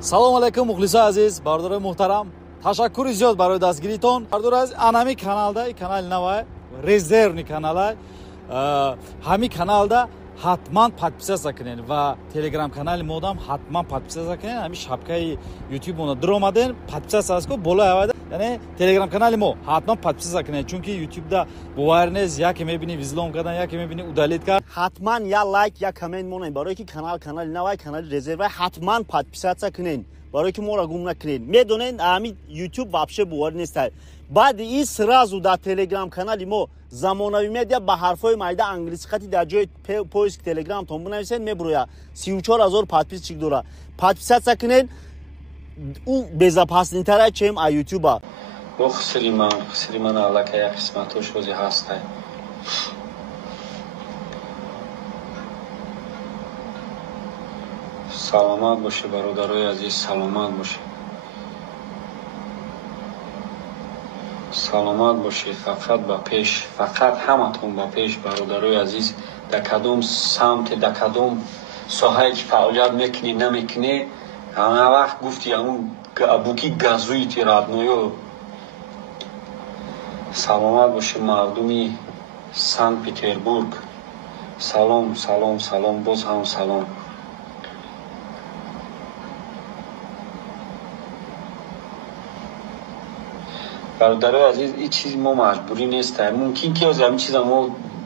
салом алайкум мухлисои азиз, бардораи муҳтарам, ташаккури зиёд барои дастгиритон. Бардор аз анами каналда, и канали навай, резервни каналай. Ҳами каналда ҳатман подписатсия кунед ва телеграм канали модам ҳатман подписатсия кунед. Ҳами шапкаи YouTube мона дромаден, подписатсия ко боло авада. Яъне телеграм канали мо ҳатман подписатсия кунед, чунки YouTube да бовар нест, яке мебини визлом кардан, яке мебини удалит кард. ҳатман я лайк, я комент монед, барое ки канали навай, канали резерва ҳатман подписатсия кунед, барое ки моро гум накунед. Медонед ҳами YouTube вообще бовар нест. баъди ин сразу дар телеграм канали мо замонави медиа ба ҳарфҳои майда англиси хати дар ҷои поиск телеграмтон бинависед, мебурояд 34000 подписчик дора. Подписатсия кунед, у безопаснитара чем а YouTube. бо хисри ман аллака як қисматош ози ҳастай. саломат бошед бародарои азиз, саломат бошед. саломат бошед, фақат ба пеш, фақат ҳаматон ба пеш бародарои азиз. дар кадом самте, дар кадом соҳае ки фаъолият мекунӣ намекунӣ, ҳама вақт гуфти ҳамун буки газуити радноё. саломат бошед мардуми Санкт Петербург. салом, салом, салом, боз ҳам салом. бародарои азиз, ин чизи мо маҷбурӣ нестае. мумкин ки ҳозир ҳамин чиза мо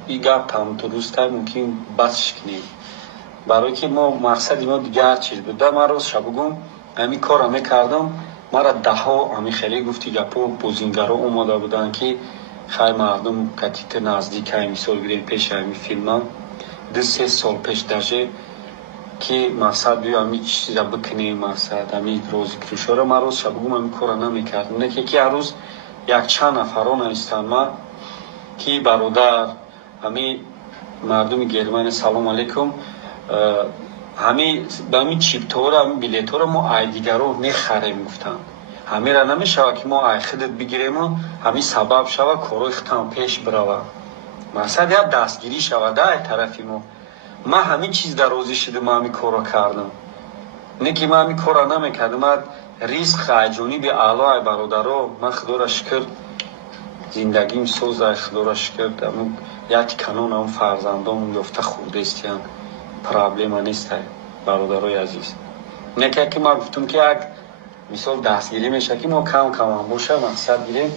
и гап там дурустае, мумкин басш кунем, барое ки мо мақсади мо дигар чиз буда. ман рост шабугум ҳамин корро мекардам, мара даҳо ҳамин хеле гуфти гапо бозингаро омода буданд ки хай мардум катите наздикай, мисол гирем пеши ҳамин филма 2-3 сол пеш даже ки мақсад биё ҳамин чиза бикунем, мақсад ҳамин розикрӯшора. ман рост шабугум ҳамин корро намекардам, не ки ҳар рӯз якчанд нафаро навистанд ма ки бародар ҳамин мардуми Германия салом алейкум, ҳамин чиптора, ҳамин билетора мо ай дигаро мехарем гуфтанд. ҳамира намешавад ки мо ай худат бигирему, ҳамин сабаб шава корои худам пеш бирава. мақсад як дастгирӣ шавад ай тарафи мо. ман ҳамин чизда розӣ шудам, ман ҳамин корро кардам, не ки ман ҳамин корро намекардам. ман ризқ айҷониби аъло ай бародаро, ман худоро шукр зиндагим созай, худоро шукр як канон ҳам фарзандом ёфта хурдестиян, проблема нестай бародарои азиз. не ки ман гуфтам ки як мисол дастгирӣ мешавад ки мо кам ҳам боша мақсад гирем,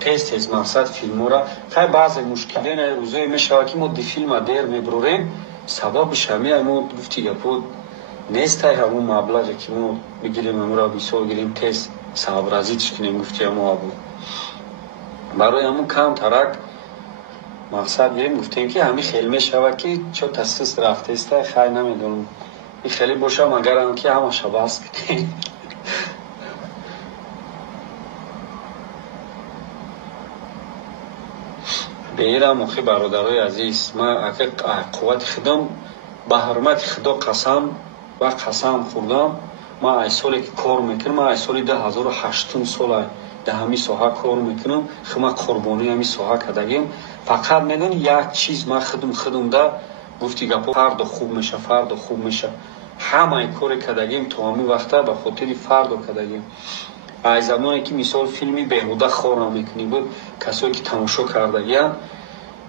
тез мақсад филмора. хай баъзе мушкиле рӯзое мешавад ки мо ди филма дер мебурорем, сабабиш ҳамин мо гуфти гапо нестай ҳамун маблағе ки мо бигирем амура мисол гирем тез сообразить кунем, гуфти ҳамо абу барои ҳамун кам тарак мақсад гирем, гуфтем ки ҳамин хел мешавад ки чо тассис рафтаистай, хай намедонам ин хеле бошам агарам ки ҳамаша бас кунем. беирам охи бародарои азиз, ман қуввати худам ба ҳурмати худо қасам ва қасам хӯрдам. ман ай соле ки кор мекунам, ман ай соли 2008 сола дар ҳамин соҳа кор мекунам, ман қурбонии ҳамин соҳа кардагим. фақат медони як чиз ман худам да гуфти гапо фардо хуб меша, ҳамаи коре кардагим то ҳамин вақта ба хотири фардо кардагим. ай замоне ки мисол филми беҳуда хорро мекунӣ буд, касое ки тамошо кардагиянд,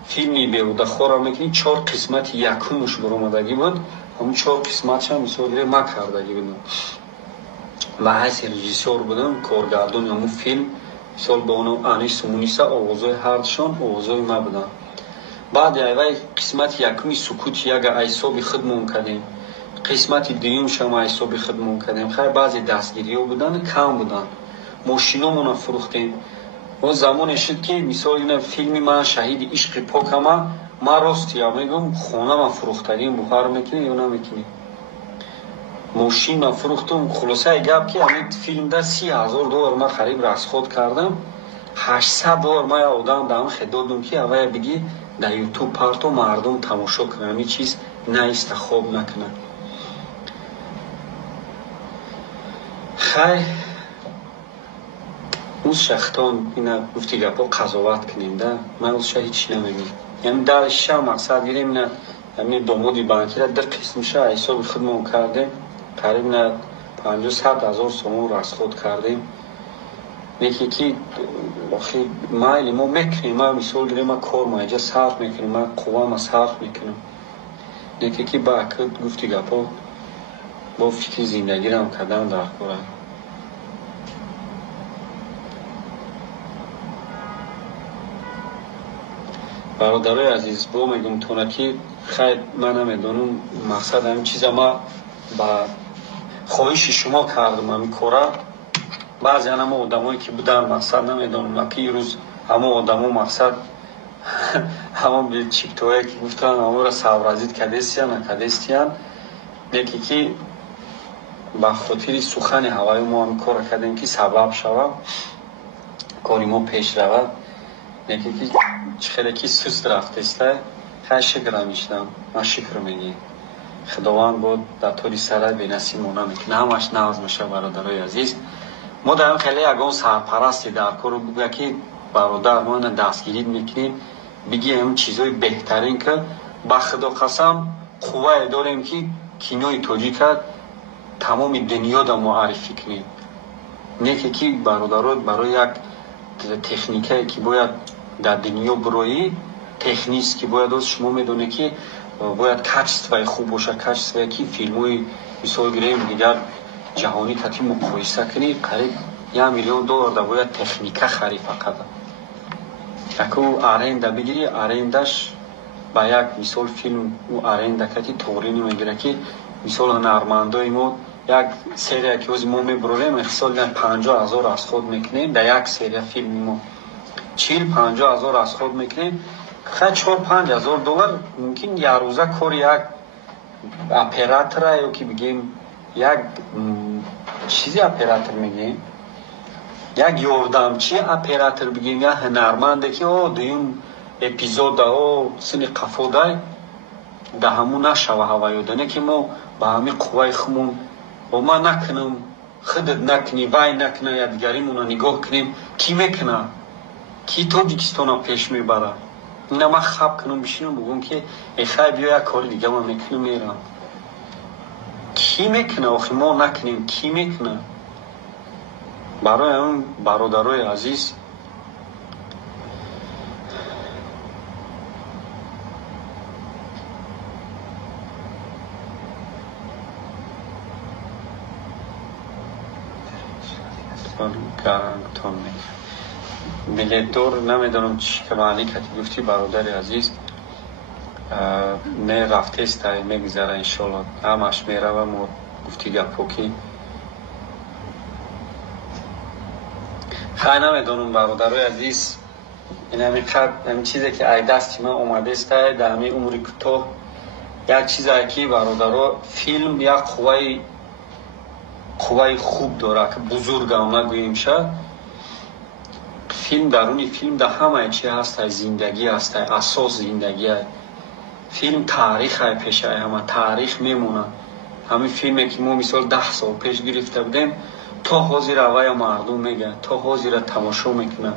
филми беҳуда хорро мекунӣ, 4 қисмати якумаш баромадагӣ буд, ҳамун 4 қисматша мисол гирем ман кардагӣ будам. ва ҳайси режиссёр будам, коргардони ҳамун филм, мисол бо оном Анису Муниса овозҳои ҳардушон овозҳои ман буданд. баъди айвай қисмати якуми сукути яга айсоби худ мон кардем, қисмати дуюмшам айсоби худ мон кардем. хай баъзе дастгириҳо буданд, кам буданд. мошиномона фурӯхтем. мо замоне шуд ки мисол ина филми ман Шаҳиди ишқи покама, ман ростия мегӯм хонаман фурӯхтагим, бухар мекунӣ ё намекунӣ, мошинам фурӯхтам. хулосаи гап ки ҳамин филмда $30,000 ман хариб расход кардам, $800 ман як одам дамхе додам ки авая биги дар YouTube парто мардум тамошо кунанд, ҳамин чиз наиста хоб накунанд. хай узша хитон ина гуфти гапо қазоват кунем да, ман узша ҳеч намегӯям. яъне дарша мақсад гирем ина ҳамин домоди банкира 2 қисмша ҳисоби худмон кардем, қариб на 50-100 сомон расход кардем. یکی که مایل ما میکنیم، ما مثال گیریم، ما کار ما اینجا صرف میکنیم، ما قوا ما صرف میکنیم. یکی که با اکد گفتی گپا با فکر زندگی رو هم کردن در کاره. برادرای عزیز با میگم تونه که خیلی من نمیدونم مقصد همین چیزا ما با خواهش شما کردم همین کاره. بعضی همه آدمایی که بودن مقصد نمیدونم که روز همه آدما مقصد همون به چیپتوهایی که گفتن همون را ساورازید کدستیان نکدستیان یکی که با خاطر سخن هوای ما هم کار کردیم که سبب شود کاری ما پیش رود. یکی که خیلی که سست رفته است خیلی شکر میشنم. من شکر میگیم خداوند بود در طوری سره به نصیب ما نمیکنه همش ناز میشه. برادرای عزیز ما در خیلی اگه سرپرستی در کار بگه که برادر ما دستگیری میکنیم بگیم هم چیزای بهترین که با خدا قسم قوه داریم که کینوی تاجیک تمام دنیا را معرفی کنیم. نه که برادرات برای یک تکنیکی که باید در دنیا بروی تکنیست که باید از شما میدونه که باید کچستوی خوب باشه. کچستوی که فیلموی مثال گیریم دیگر جهانی کتی مقایسه کنی قریب $1,000,000 دا باید تکنیکه خرید فقط. اکو ارنده بگیری ارندش با یک مثال فیلم او ارنده کتی توری نمیگیره که مثال هنرمندای ما یک سری که از ما میبروریم اخصال 50,000 از خود میکنیم در یک سری فیلم ما 40-50,000 از خود میکنیم. خیلی 4-5,000 دلار ممکن یه روزه کار یک اپراتور یا که بگیم یک چیزی اپراتور میگیم یک یاردمچی اپراتور بگیم یا هنرمنده که دویم اپیزود سنی قفوده ده همون نشوه هوایودنه که ما با همین قوای خمون و ما نکنم خودت نکنی وای نکنه یا دیگریم اونا نگاه کنیم کی میکنه کی تاجیکستان پیش میبره. اینه ما خواب کنم بشینم بگم که ای خواهی بیا یک کار دیگه ما میکنم میرم کی میکنه آخی ما نکنیم کی میکنه. برای اون برادرای عزیز گرانتون بلیت دور نمیدونم چی که معنی که گفتی برادر عزیز نه رفته است میگذره انشالله همش میره و ما گفتی گپو که خیلی نمیدونم برادر عزیز این همین چیزی که ای دستی من اومده است در همین عمری کوتاه یک چیزی که برادر فیلم یک قوای خوب داره که بزرگ هم نگوییم شد. فیلم درونی فیلم در همه چی هست زندگی هست اساس زندگی هست. فیلم تاریخ های پیشه همه تاریخ میمونه. همین فیلمی که ما مثال 10 سال پیش گرفته بودیم تا حاضر اوای مردم میگه تا حاضر تماشا میکنه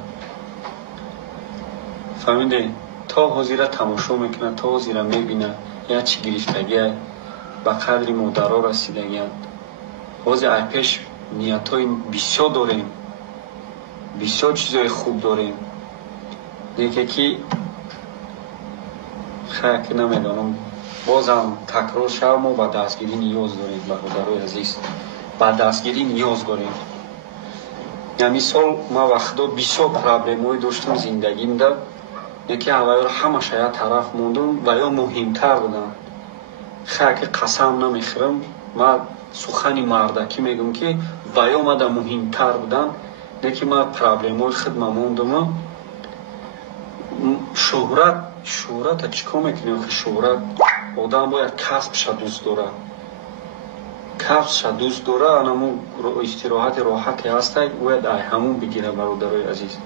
فهمیده تا حاضر تماشا میکنه تا حاضر میبینه یا چی گرفتگی به قدری مدرا رسیدگی حاضر ای پیش نیت های بسیار داریم بسیار چیزای خوب داریم. دیگه که خیلی نمیدونم بازم تکرار شد ما با دستگیری نیاز داریم برادرای عزیز با دستگیری نیاز داریم. یعنی مثال ما وقتا بسیار پرابلم‌های داشتم زندگیم در یکی اوایل همه شاید طرف موندم و یا مهمتر بودن خیلی قسم نمیخورم ما سخنی مردکی میگم که و یا ما در مهمتر بودن یکی ما پرابلم‌های خود موندم. شهرت چیکار میکنیم؟ شهرت آدم باید کسبش دوست داره کسبش دوست داره همون استراحت راحتی هست باید همون بگیره برادرای عزیز.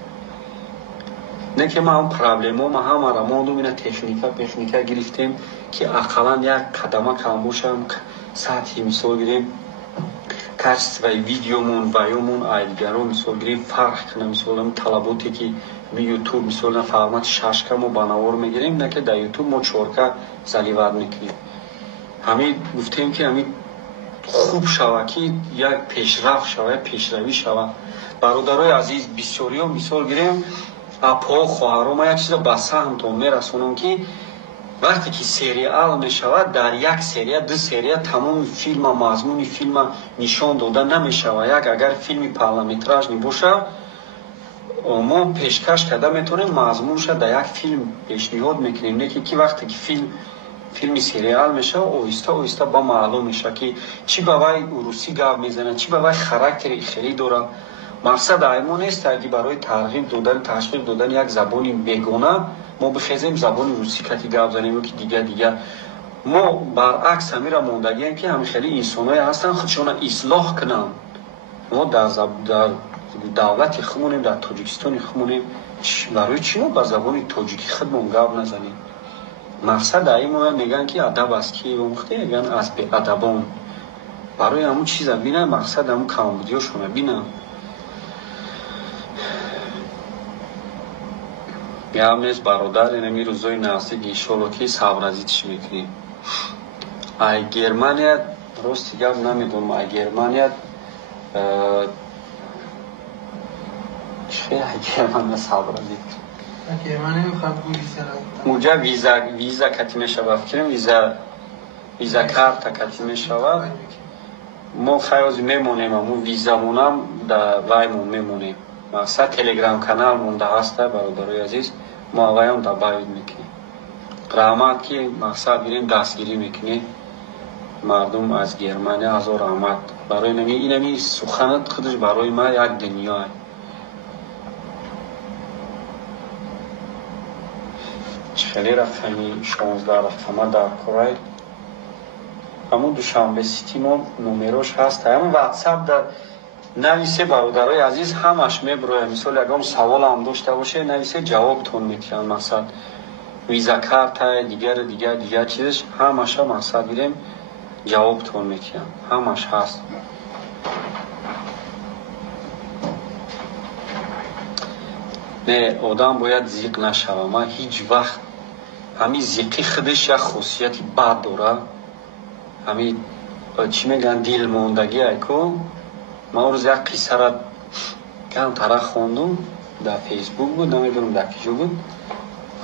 نه که ما هم پرابلم ما همه را موندم این تکنیکا گرفتیم که اقلا یک قدمه کم باشم سطحی مثال گیریم کست و ویدیومون ویومون ایدگرون مثال گیریم فرق کنم مثال هم طلباتی که می یوتیوب مثلا فرمت 6K ما بنوار میگیریم نه که در یوتیوب ما 4K زلیور میکنیم. همین گفتیم که همین хуб шава ки як пешрафт шава як пешравӣ шава. бародарои азиз бисёриё мисол гирем апо хоҳаро ма як чиза ба саҳмтон мерасонам ки вақте ки сериал мешавад дар як серия ду серия тамоми филма мазмуни филма нишон дода намешава. як агар филми парламетражни боша мо пешкаш карда метавонем мазмунша дар як филм пешниҳод мекунем, не ки вақте ки филми сериал мешава оҳиста оҳиста ба маълум меша ки чӣ ба вай урусӣ гап мезанад, чӣ ба вай характери хеле дорад. мақсад аймо нест ки барои тарғиб додан ташвиқ додани як забони бегона мо бихезем забони русӣ кати гап занем ки дига мо баръакс ҳамира мондагием ки ҳамихели инсоное ҳастанд худшона ислоҳ кунанд. мо дар давлати худмонем дар тоҷикистони худмонем барои чӣ мо ба забони тоҷики худмон гап назанем. мақсад аимо меган ки адаб аст ки омӯхте меган аз беадабон барои ҳамун чиза бина мақсад ҳамун камбудиёшона бина. ямнес бародар инами рӯзои наздик иншолло ки сабразитиш мекунем. ай германия рости гап намедонам ай германия германия сабразит муҷа виза кати мешавад фикрем виза карта кати мешавад мо хаёзи мемонем аму визамонам да ваймон мемонем. мақсад телеграм канал монда ҳаста бародарои азиз мо аваям да баёд мекунем. раҳмат ки мақсад гирем дастгирӣ мекунем мардум аз германия ҳазор раҳмат. барои инами суханат худаш барои ман як дунё. хеле рақами 16 рақама дар корай ҳамун душанбе сити мо номерош ҳаст. ҳамун ватсап дар нависе бародарои азиз ҳамаш меброяд. мисол ягон саволам дошта боше нависе ҷавобтон метиҳам. мақсад виза карта дигар чизаш ҳамаша мақсад гирем ҷавобтон метиҳам. ҳамаш ҳаст. не одам бояд зиқ нашава. ман ҳеҷ вақт ҳамин зиқи худаш як хусусияти бад дорад. ҳамин чӣ мегӯянд дилмондагӣ айко. ман рӯз як қиссара камтара хондум дар фейсбук буд намедонам дар киҷо буд.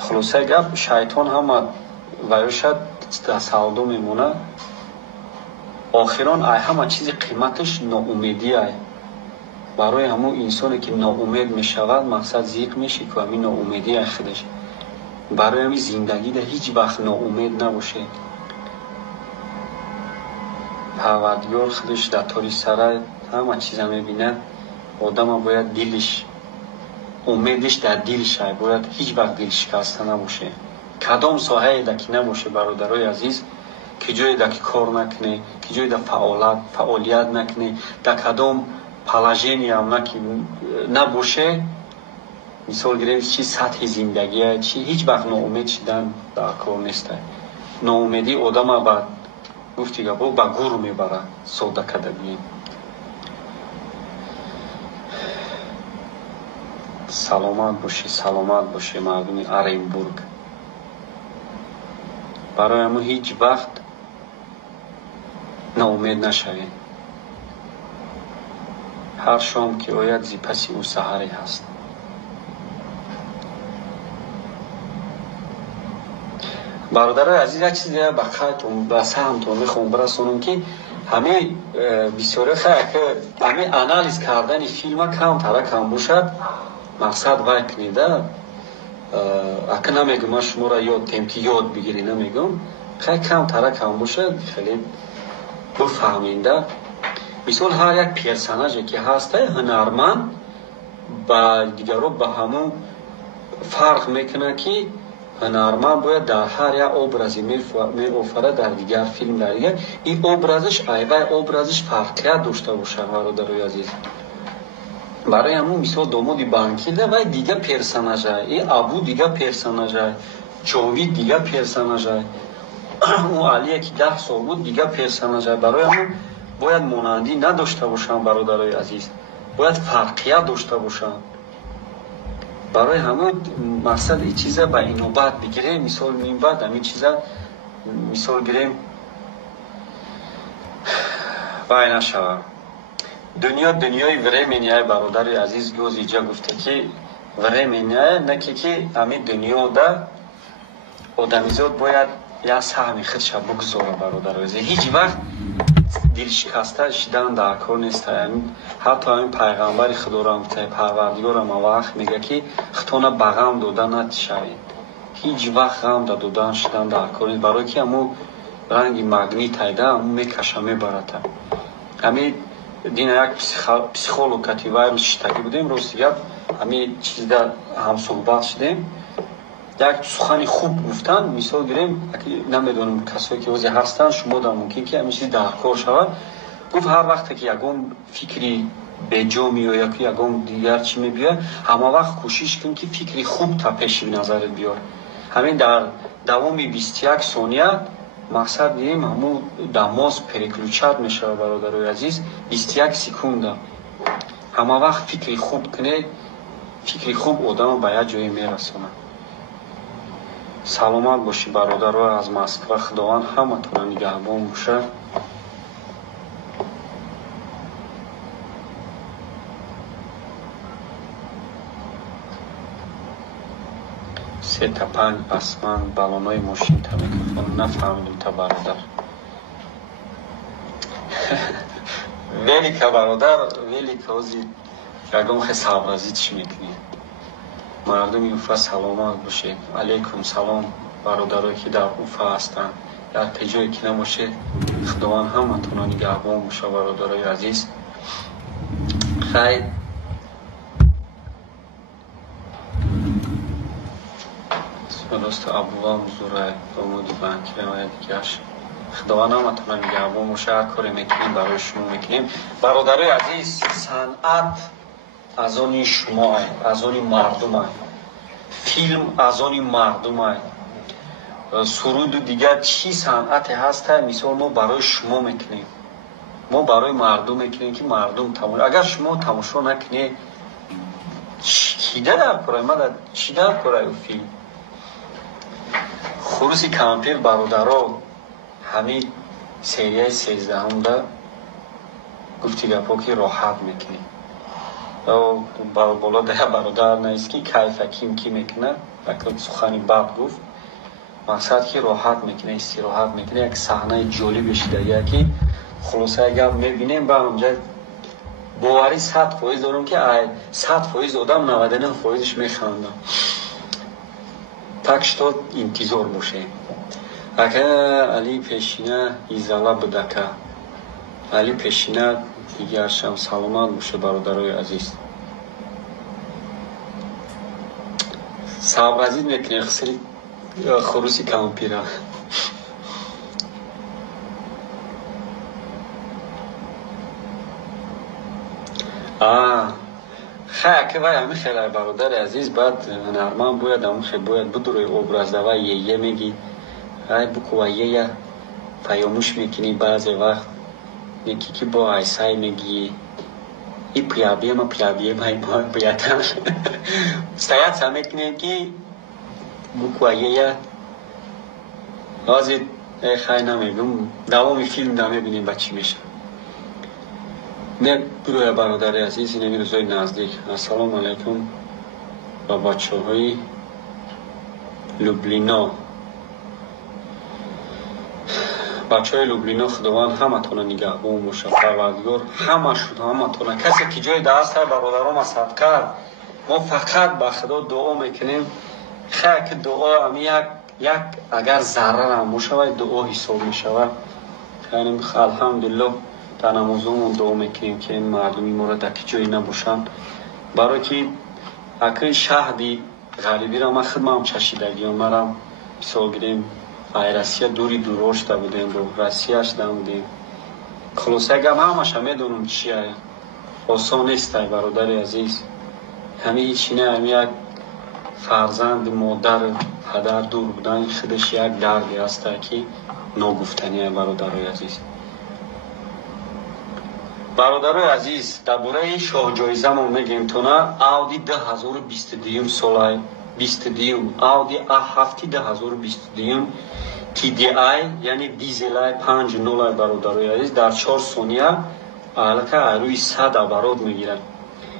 хулосаи гап шайтон ҳама ваёша савдо мемонад. охирон ай ҳама чизи қиматаш ноумедӣ ай. барои ҳамун инсоне ки ноумед мешавад мақсад зиқ мешиква ҳамин ноумедӣ ай худаш. барои ҳамин зиндагида ҳеҷ вақт ноумед набошед. парвардигор худаш дар тори сара ҳама чиза мебинад. одама бояд дилиш умедиш дар дилш ай. бояд ҳеҷ вақт дил шикаста набоше. кадом соҳаеда ки набоше бародарои азиз ки ҷоеда ки кор накуне ки ҷоеда фаъолият накуне дар кадом положениям набоше мисол гирем чи сатҳи зиндагия чи ҳеҷ вақт ноумед шидан дар кор нестай. ноумедӣ одама ба гуфти гапо ба гур мебарад. сода карда гӯем. саломат бошед мардуми Оренбург. барои ҳамун ҳеҷ вақт ноумед нашавед. ҳар шом ки ояд зипаси ӯ саҳаре ҳаст. бародарои азиз як чиз дига ба саҳмтон мехоҳам барасонам ки ҳамаи бисёре ҳамаи анализ кардани филма камтара кам бошад. мақсад вай кунеда ака намегӯм ман шуморо ёд диҳем ки ёд бигирӣ намегӯм. хай камтара кам бошад хеле бифаҳменда. мисол ҳар як персонаже ки ҳаста ҳунарманд ба дигаро ба ҳамун фарқ мекунад ки ҳунарманд бояд дар ҳар як образе меофарад дар дигар филм дар дигар ин образаш айвай образаш фарқият дошта бошад. бародарои азиз барои ҳамун мисол домоди банкирда вай дига персонажа и абу дига персонажа ҷовид дига персонажа ӯ алие ки 10 сол буд дига персонажа. барои ҳамун бояд монандӣ надошта бошанд. бародарои азиз бояд фарқият дошта бошанд. барои ҳамун мақсад ин чиза ба инобат бигирем. мисол минбаъд ҳамин чиза мисол гирем вай нашава. Дунёи времени бародари азиз гӯз иҷа гуфта ки времени наки ки ҳами дунёда одамизод бояд як саҳми худша бугзора бародари азиз. Ҳеҷ вақт дилшикаста шидан дар кор нест. ҳатто ҳамин пайғамбари худорам парвардигорам авақт мега ки хутона ба ғам дода натишавед. ҳеҷ вақт ғам да додан шидан дар кор нест, барои ки ҳамун ранги магнит айда ҳамун мекаша мебарата. ҳамин дина як психолог кативаи шитагӣ будем, рости гап ҳамин чизда ҳамсӯҳбат шудем. як сухани хуб гуфтан, мисол гирем, намедонам касое ки ҳозир ҳастанд, шумода мумкин ки ҳамин чиз дар кор шавад. гуфт ҳар вақте ки ягон фикри беҷо меояд, ки ягон дигар чӣ мебиёяд, ҳама вақт кӯшиш кун ки фикри хуб та пеши назарат биёр. ҳамин дар давоми 21 сония мақсад дидем ҳамун дар мозг переключат мешавад бародарои азиз. 21 секунда ҳама вақт фикри хуб кунед. фикри хуб одамро ба як ҷое мерасонад. саломат бошед бародаро аз Москва. худованд ҳаматонро нигаҳбон бошад. се та панҷ басман балонои мошин та микрофон нафаҳмидум та бародар. велика бародар, велика ҳозир ягон хе савразӣ чӣ мекунед? мардуми уфа саломат бошед. алейкум салом бародарое ки дар уфа ҳастанд. як пеҷое ки набошед. худованд ҳаматонро нигаҳбон бошад бародарои азиз. хайр, росто абувам зурай домоди банкиравая дигаш. худованд ҳаматонро нигаҳбон бошад. ҳар коре мекунем барои шумо мекунем. бародарои азиз, санъат аз они шумо, аз они мардум, филм аз они мардум, суруду дигар чӣ санъате ҳаста, мисол мо барои шумо мекунем. мо барои мардум мекунем ки мардум тамошо. агар шумо тамошо накунед, чӣ дар кора мада, чӣ дар кора ю филм? хуруси кампир бародаро ҳамин серияи 13-умда гуфти гапо ки роҳат мекунем. бола дая бародар наист ки кайфа ким ки мекунад, як сухани бад гуфт. мақсад ки роҳат мекунад, истироҳат мекунад. як саҳнаи ҷолибе шуда ки хулоса гап мебинем ба онҷа боварӣ 100% дорам ки 100% одам 99%ш механдам. так что интизор бошем. ака али пешина изала будака. али пешина дигаршам саломат боша бародарои азиз. савразид мекунем хисри хуруси кампира. хай вай ҳами хелай бародари азиз, баъд ҳунарманд бояд ҳамухе бояд будурӯи образдава е меги ай буква ея фаёмӯш мекунӣ баъзе вақт неки ки бо айсай меги и пиабема пиятан стояться мекунем ки буква ея ҳозир хай намегум давоми филм да мебинем ба чӣ мешавад. Гурӯҳи бародари азиз, ин рӯзои наздик. Ассалому алайкум ба бачаҳои Люблино. бачаҳои Люблино, худованд ҳаматона нигаҳбон бошад. парвардигор ҳаматона. касе ки ҷои дастаи бародарон масад кард, мо фақат ба худо дуо мекунем. хай ки дуо ҳами як агар заррарам бошавад, дуо ҳисоб мешавад. алҳамдулиллоҳ дар намозонмон дуо мекунем ки ин мардуми моро дар ки ҷое набошанд. барое ки аки шаҳди ғарибиро ман худмам чашидагиам. марам мисол гирем ай Россия дури дур шуда будем, бо Россия шуда будем. хулоса гап ҳамаша медонам чия. осон нестай бародари азиз. ҳамин ҳичи не, ҳамин як фарзанди модар падар дур будани худаш як дарди аста ки ногуфтанӣ. бародарои азиз, бародарои азиз, дар бораи шоҳҷоизамон мегӯем то на Ауди 2022 солай 22 Ауди А7 2022 TDI یعنی دیزلای 5 نول برادرای عزیز در 4 ثانیه البته روی 100 оборот میگیرن.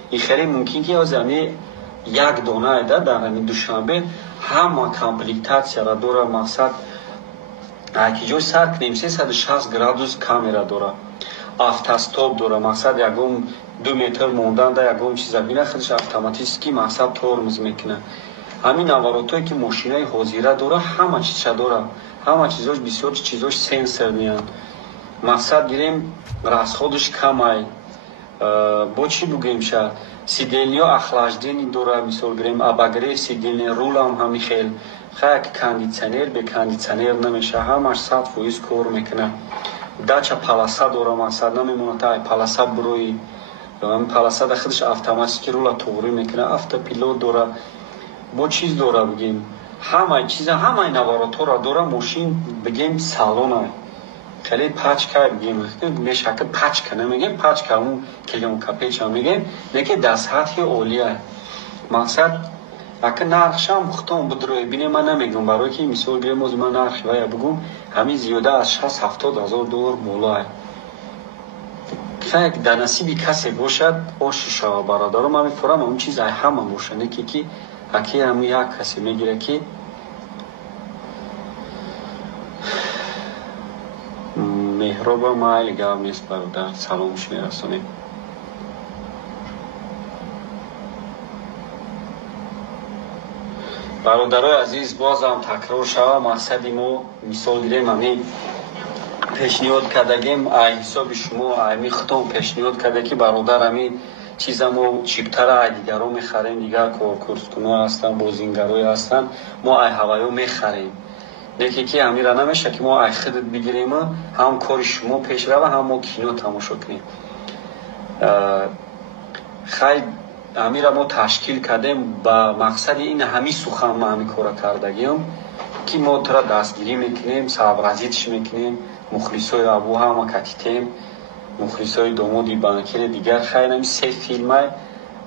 این خیلی ممکن که از همین یک دانه در همین دوشنبه همه کامپلیکتاسیا را داره. مقصد اگه جای سر کنیم 360 گرادوس کامera داره، автостоп داره. مقصد یکم 2 متر موندن در یکم چیزا بینه خودش اتوماتیکی مقصد ترمز میکنه. همین نواراتایی که ماشینای حاضره داره همه چیز داره، همه چیزاش بسیار چیزاش سنسور میان. مقصد گیریم расходش کمای با چی بگیم شه سیدلیا اخلاجدنی داره. مثال گیریم اباگره سیدلنی رول هم همین خیل کاندیشنر به کاندیشنر نمیشه، همش 100% کار میکنه. داچا پالاسا داره. مقصد نمیمونه تا پالاسا بروی همین پالاسا در خودش اتوماتیکی رولا توری میکنه. автопилот داره. با چیز داره بگیم همه چیز همه نواراتورا داره. ماشین بگیم سالونه خیلی پچ کرد بگیم میشه که پچ کنه میگیم پچ که اون کلیون کپیچ هم میگیم نکه در سطح اولیه. مقصد اگه نرخشم خودم بدروی بینه من نمیگم برای که مثال بگیم از من نرخ باید بگم همین زیاده از 60-70 هزار دلار بالاه. خیلی در نصیبی کسی باشد آشیشا برادرم همین فرام اون چیز همه باشه نکه که اکی همین یک کسی میگیره که مهراب مایل گام نیست برادر. سلامش میرسونیم. برادرای عزیز باز هم تکرار شوه مقصدی ما مثال گیریم همین پیشنهاد کردگیم ای حساب شما ای میختم پیشنهاد کرده که برادر همین چیزمو چیپتر ای دیگرو میخریم. دیگر کورسکنو هستن بازینگروی هستن ما ای هوایو میخریم. دیگه که همین را نمیشه که ما ای خودت بگیریم هم کار شما پیش رو هم ما کینو تماشا کنیم. خیلی همین را ما تشکیل کردیم با مقصد این همین سخن ما همین کار کردگیم که ما ترا دستگیری میکنیم سابرازیتش میکنیم. مخلصای ابو هم کتیتیم مخلصای دومودی بانکیر دیگر. خیلی همین 3 فیلم های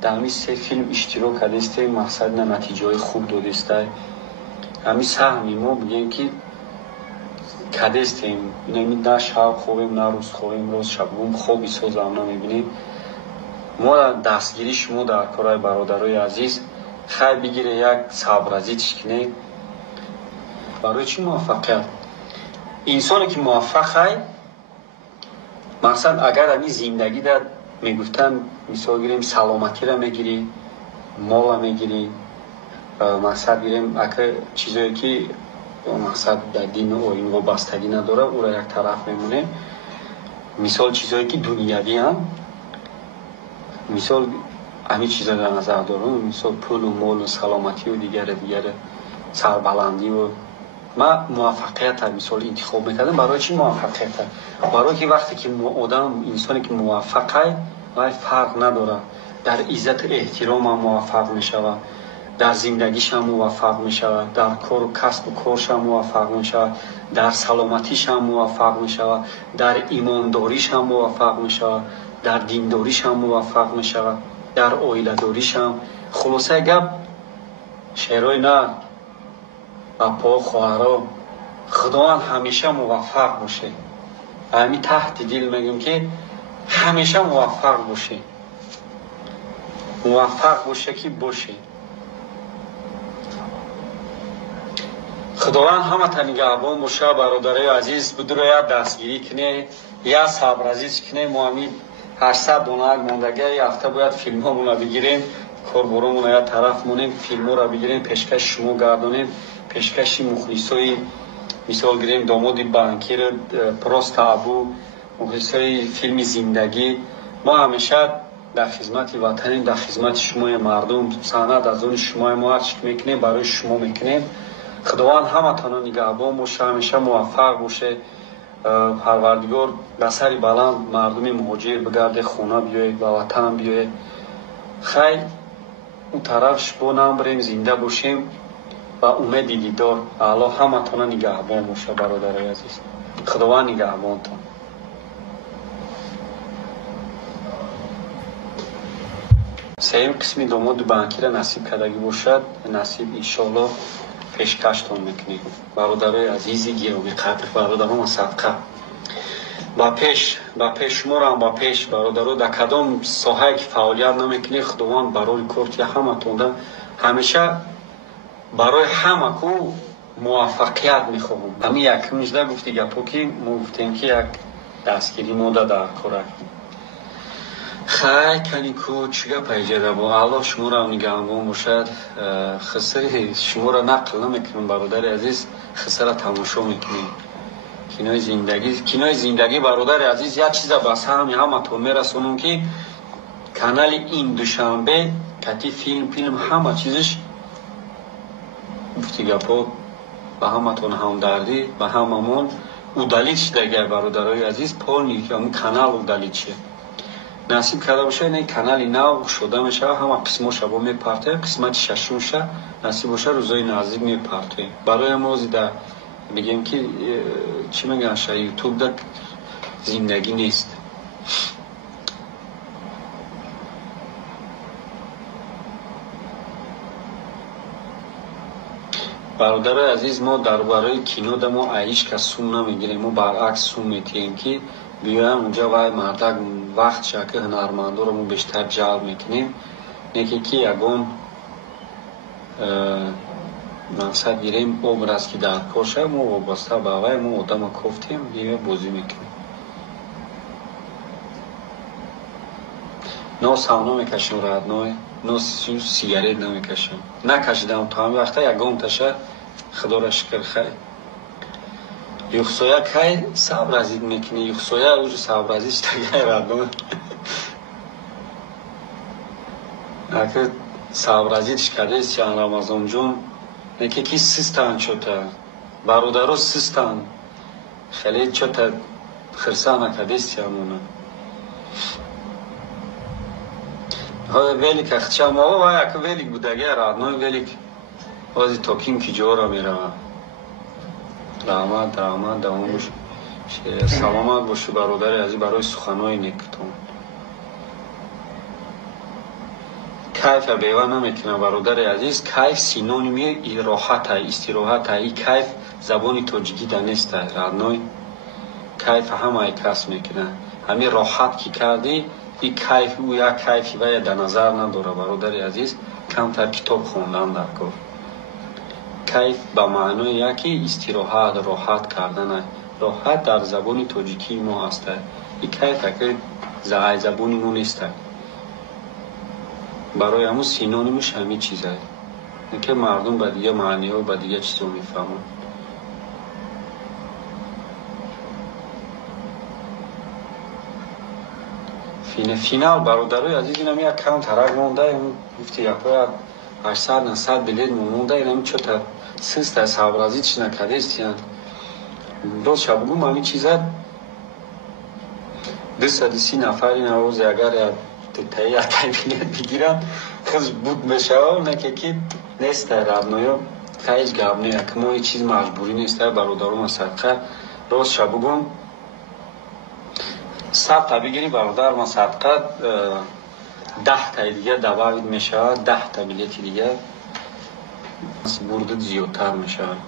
در همین 3 فیلم اشتراک کردیم. مقصد نتیجه خوب دادسته همین سهمی ما بگیم که کدستیم نمید نه شب خوبیم نه روز خوبیم. روز شبگون خوبی سوز هم نمیبینیم. ما دستگیری شما در کارهای برادرای عزیز خیلی بگیره یک سابرازیتش کنه. برای چی موفقیت؟ انسانی که موفقه مقصد اگر همین زندگی در میگفتن مثال گیریم سلامتی را میگیری مال را میگیری. مقصد گیریم اگر چیزایی که مقصد در دین و این وابستگی نداره او را یک طرف میمونه. مثال چیزایی که دنیوی هم مثال همین چیزا در نظر دارم. مثال پول و مال و سلامتی و دیگر سربلندی و ما موفقیت مثال انتخاب میکردم. برای چی موفقیت؟ برای که وقتی که آدم انسانی که موفقه وای فرق نداره در عزت احترام هم موفق میشوه، در زندگیش هم موفق میشوه، در کار و کسب و کارش هم موفق میشوه، در سلامتیش هم موفق میشوه، در ایمانداریش هم موفق میشوه، در دینداریش هم موفق میشوه، در عائله داریش هم. خلاصه گپ شعرهای نه اپا خواهرها خداوند همیشه موفق باشه. همین تحت دل میگم که همیشه موفق باشه. موفق باشه که باشه. خداوند همه تا نگهبان باشه. برادرای عزیز بدروی دستگیری کنه یا صبر عزیز کنه. ما همین 800 دلار موندگی یک هفته باید فیلم ها مونو بگیریم کاربرامون یا طرف مونیم فیلم ها را بگیریم پیشکش شما گردانیم. پیشکشی مخلصای مثال گیریم دامادی بانکیر پروست ابو مخلصای فیلم زندگی. ما همیشه در خدمت وطنیم در خدمت شما مردم سند از اون شما ما هر چی میکنیم برای شما میکنیم. خداوند همه تانا نگهبان باشه همیشه موفق باشه. پروردگار به سر بلند مردم مهاجر بگرده خونه بیایه به وطن بیایه. خیلی اون طرفش با نام بریم زنده باشیم و امید دیدار. الله همه تانا نگهبان باشه برادرای عزیز. خداوند نگهبانتان. سیم قسمی داماد بانکی را نصیب کردگی باشد. نصیب انشالله пешкаштон мекунем. бародарои азизи гироми қадр, бародарон садқа ба пеш шуморам ба пеш бародаро дар кадом соҳае ки фаъолият намекунед худованд барои корти ҳаматонда ҳамеша барои ҳамаку муваффақият мехоҳам. ҳамин якумижда гуфти гапо ки мо гуфтем ки як дастгирӣ мода дар кора хай канику чӣ гап айҷада бо алло шуморо нигаҳбон бошад. хисари шуморо нақл намекунам бародари азиз, хисара тамошо мекунем. кинои зиндагӣ бародари азиз як чиза бас ҳаматон мерасонам ки канали ин душанбе кати филм ҳама чизиш гуфти гапо ба ҳаматон ҳамдардӣ ба ҳамамон удалит шидагай бародарои азиз полни канал удалит ше насиб карда бошад ин канали нав шуда мешавад ҳама қисмоша бо мепартоем қисмати шашумша насиб бошад рӯзои наздик мепартоем. барои мо зида бигем ки чӣ мегӯянд ша ютубда зиндагӣ нест. бародарои азиз мо дар барои кинода мо аишка сум намегирем, мо баръакс сум метиҳем ки биёям унҷа вай мардак вақт шаки ҳунармандоро мо бештар ҷалб мекунем. неке ки ягон мақсад гирем образ ки дар кор шавад мо вобаста ба вай мо одама кофтем ё бозӣ мекунем. нос ҳам намекашем радной, нос сигарет намекашем. Накашидам то ҳамин вақта ягонташа худоро шукр хай. Юхсоя кай сабразид мекуни, юхсоя уже сабразид штагай радной. Ака сабразид шкадест ян Рамазонҷон, неке ки систан чота, бародаро систан, хеле чота хирса накадест ямона. велик ахчам ва як велик будагия радной велик ози токим ки ҷора мерава. раҳмат давом бош. саломат боши бародари азиз барои суханои некутон. кайфа бева намекунам бародари азиз. кайф синоними роҳата, истироҳата. И кайф забони тоҷикида неста радной. кайфа ҳамаи кас мекунад. ҳамин роҳат ки кардӣ и кайф ӯ як кайфи вая дар назар надора бародари азиз. камтар китоб хондан дар кор. кайф ба маънои яки истироҳат, роҳат кардана. роҳат дар забони тоҷикии мо аста. и кайф аки заи забони мо неста. барои ҳамун синонимиш ҳамин чизай. ки мардум ба дига маъниҳо ба дига чизо мефаҳманд. финал бародарои азиз инам як кам тарак монда гуфти япоя 800-900 билет монда инам чота систа сабразидш накадест ян роз шабгум ҳамин чиза 230 нафари навози агар таи якай билет бигиранд хиз буд мешавам неке ки нестай равноё ҳеҷ гап не як мо ҳеҷ чиз маҷбурӣ нестай бародарома садқа роз шабгум 100 та бигири бародар ма садқа 10 таи дига добавид мешавад 10 та билети дига бурдид зиёдтар мешавад.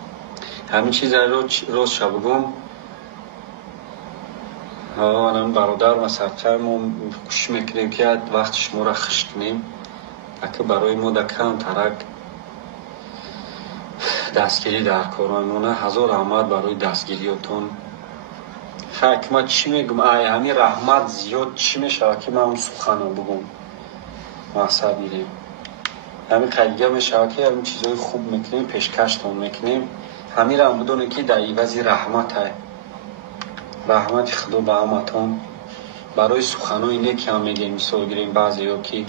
ҳамин чиза роз шабгум анам бародар ма садқа мо кӯшиш мекунем ки вақти шуморо хиш кунем аки барои мо да кам тарак дастгирӣ дар кор мемонад. ҳазор раҳмат барои дастгириётон. хак ма чӣ мегум ай ҳамин раҳмат зиёд чӣ мешавад ки ман сухано бугум мақсад гирем ҳамин қайдига мешавад ки ҳамин чизои хуб мекунем пешкаштон мекунем ҳаминро будоне ки дар ивази раҳматай раҳмати худо ба ҳаматон барои суханои неки ҳам мегем мисол гирем баъзеё ки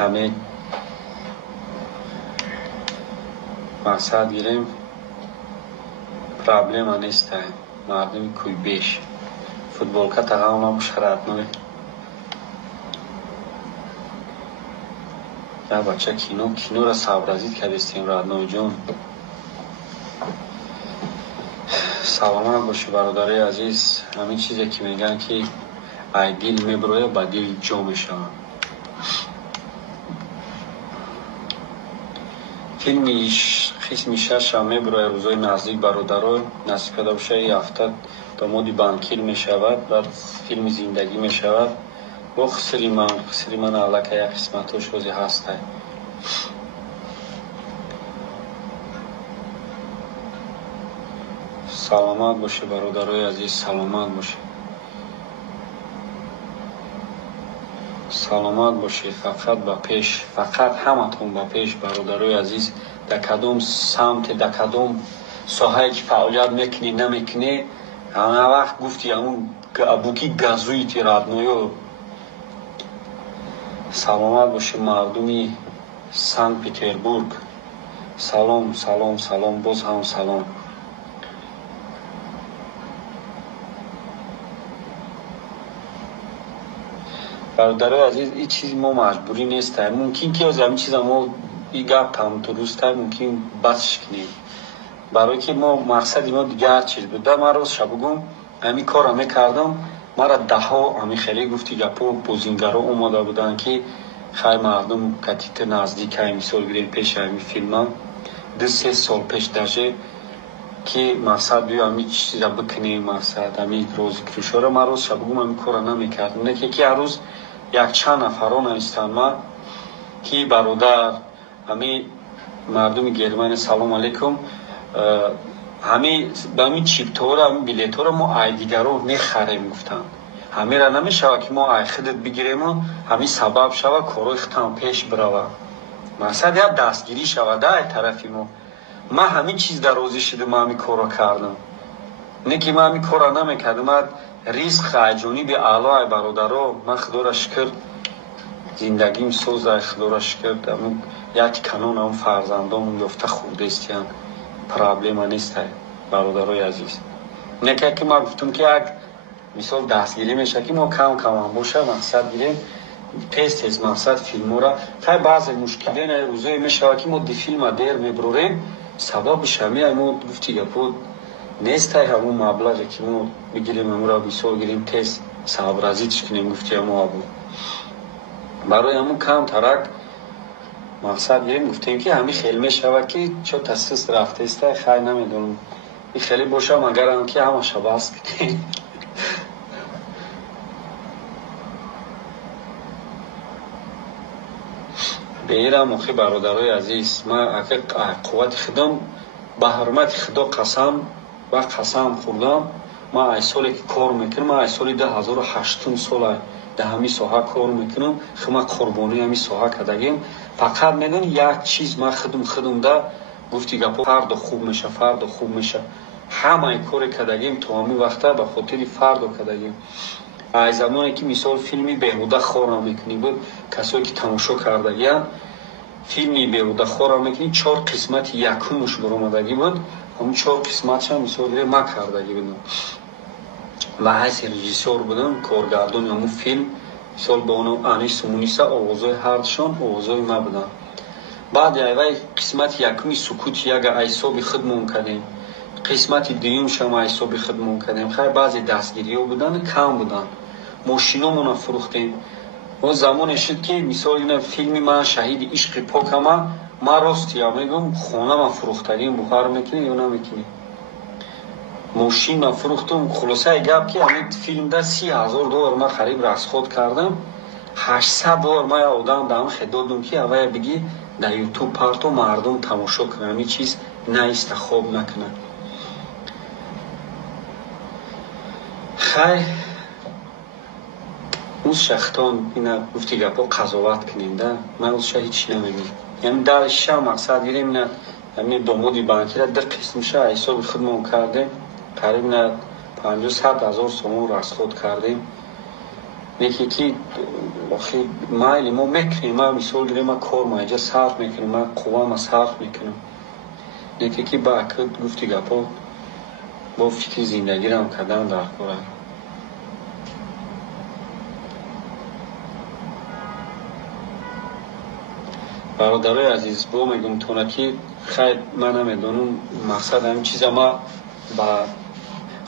ҳамин мақсад гирем проблема нестай мардуми кӯйбеш футболка тағам набошад радной я бача киноро сабразид кардестем радной ҷон. саломат боши бародари азиз. ҳамин чизе ки мегӯянд ки ай дил меброяд ба дил ҷо мешавад. филмиш қисми 6 меброяд рӯзои наздик бародаро насиб карда бошад ҳафта домоди банкир мешавад баъд филми зиндагӣ мешавад бо хусри ман аллакай як қисматош ҳози ҳастай. саломат бошед бародарои азиз, саломат бошед, саломат бошед. фақат ба пеш, фақат ҳаматон ба пеш бародарои азиз. дар кадом самте, дар кадом соҳае ки фаъолият мекунӣ намекунӣ, ҳама вақт гуфти ҳамун буки газуити радноё. саломат бошед мардуми Санкт Петербург. салом, салом, салом, боз ҳам салом. бародарои азиз, ин чизи мо маҷбурӣ нест. мумкин ки оз ҳамин чиза мо и гапам дурустай мумкин басш кунем. барое ки мо мақсади мо дигар чиз буд. ман рост шабугум ҳамин кора мекардам. мара даҳо ҳамин хеле гуфти гапо бозингаро омода буданд ки хай мардум катита наздикай мисол гирем пеши ҳамин филмам 2-3 сол пеш даже ки мақсад бию ҳамин чиза бикунем, мақсад ҳамин рози кӯшора. ман рост шабугум ҳамин кора намекардам. неке ки ҳар рӯз якчанд нафаро навистанд ма ки бародар ҳамин мардуми Германия салом алейкум, ҳамин ба ҳамин чиптора ҳамин билетора мо айдигаро мехарем гуфтанд. ҳамира намешавад ки мо ай худат бигирему ҳамин сабаб шава корои худам пеш бирава. мақсад як дастгирӣ шавад ай тарафи мо. ман ҳамин чизда розӣ шудам, ман ҳамин корро кардам. не ки ман ҳамин корро намекардам. ман ризқ айҷониби аъло ай бародаро, ман худоро шукр зиндагим созай, худоро шукр як канон ҳамн фарзандонам ёфта хурдестиян. проблема нестай бародарои азиз. не ки ман гуфтам ки як мисол дастгирӣ мешавад ки мо кам камам боша мақсад гирем тез тез мақсад филмора. хай баъзе мушкиле рӯзое мешавад ки мо ди филма дер мебурем, сабабиш ҳамин мо гуфти гапо нестай ҳамун маблағе ки мо бигирем ҳамура мисол гирем тез сабразитш кунем гуфти ҳамо абу. барои ҳамун кам тарак мақсад гирем гуфтем ки ҳамин хел мешавад ки чо тассис рафтаистай хай намедонам ин хеле боша магарам ки ҳамаша бас кунем. беирам охи бародарои азиз, ман қуввати худам ба ҳурмати худо қасам ва қасам хӯрдам. ман ай соле ки кор мекунам, ман ай соли 2008 сола дар ҳамин соҳа кор мекунам. хума қурбонии ҳамин соҳа кардагим. фақат медони як чиз ман худам да гуфти гапо фардо хуб меша, фардо хуб меша. ҳамаи коре кардагим то ҳамин вақта ба хотири фардо кардагим. ай замоне ки мисол филми беҳуда хорам мекунӣ буд, касое ки тамошо кардагиянд филми беҳуда хорам мекунӣ 4 қисмати якумуш баромадагӣ буд. ҳамун 4 қисматшам мисол гирем ман кардагӣ будам. ба ҳайси режиссёр будам, коргардони ҳамун филм. мисол бо оно Анис Муниса овозои ҳардушон овозои ман буданд. баъди айвай қисмати якуми сукути яга айсоби худмон кардем, қисмати дуюмшам айсоби худмон кардем. хай баъзе дастгириҳо буданд, кам буданд. мошиномона фурӯхтем. он замоне шуд ки мисол ина филми ман шаҳиди ишқи покама, ман ростия мегӯм хонама фурӯхтагим бухар мекунӣ ё намекунӣ. мошина фурӯхтам. хулосаи гап ки ҳамин филмда $30,000 ман хариб расход кардам. $800 ман одам дамхе додам ки авая биги дар ютуб парто мардум тамошо кунад, ҳамин чиз наиста хоб накунад. хай уз шахтон ина гуфти гапо қазоват кунем да. ман узша ҳеч намегӯям. яъне дар шам мақсад гирем ина ҳамин домоди банкира 2 қисмша ҳисоби худмон кардем. қариб на 50-100,000 сомон расход кардем. неке ки охи майли мо мекунем. ман мисол гирем ман кор маҷа сарф мекунам, ман қуввама сарф мекунам. неке ки ба акид гуфти гапо бо фикри зиндагирам кардан дар кора. бародарои азиз, бо мегӯм тона ки хайр ман намедонам мақсад ҳамин чиза ма ба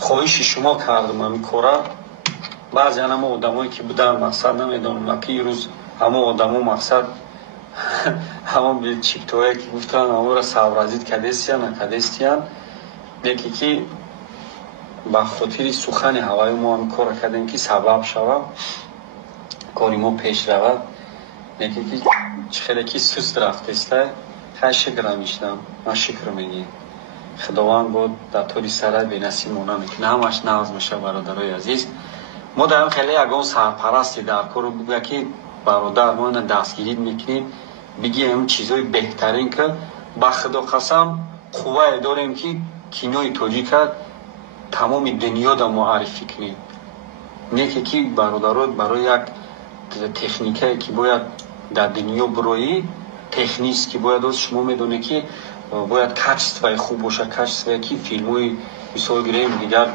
хоҳиши шумо кардам ҳамин кора. баъзе ҳама одамое ки буданд мақсад намедонам ки рӯз ҳамо одамо мақсад همون به چیپتوه که گفتن همون را ساورازید کدستیان نکدستیان یکی که با خاطر سخن هوای ما هم کار کردیم که سبب شود کاری ما پیش رود یکی که خیلی که سست رفته است خیلی شکر میشنم ما شکر میگیم خداوند بود در طوری سره به نصیب مونه میکنه همش نواز میشه برادرای عزیز ما در خیلی اگه سرپرستی در کار بگه که برادر ما دستگیری میکنیم بگی اون چیزای بهترین که با خدا قسم قوه داریم که کینوی توجیه تمام دنیا را معرفی کنیم نیکی که برادرات برای یک تکنیکه که باید در دنیا بروی تکنیست که باید از شما میدونه که باید کچستوی خوب باشه کچستوی که فیلموی مثال گریم دیگر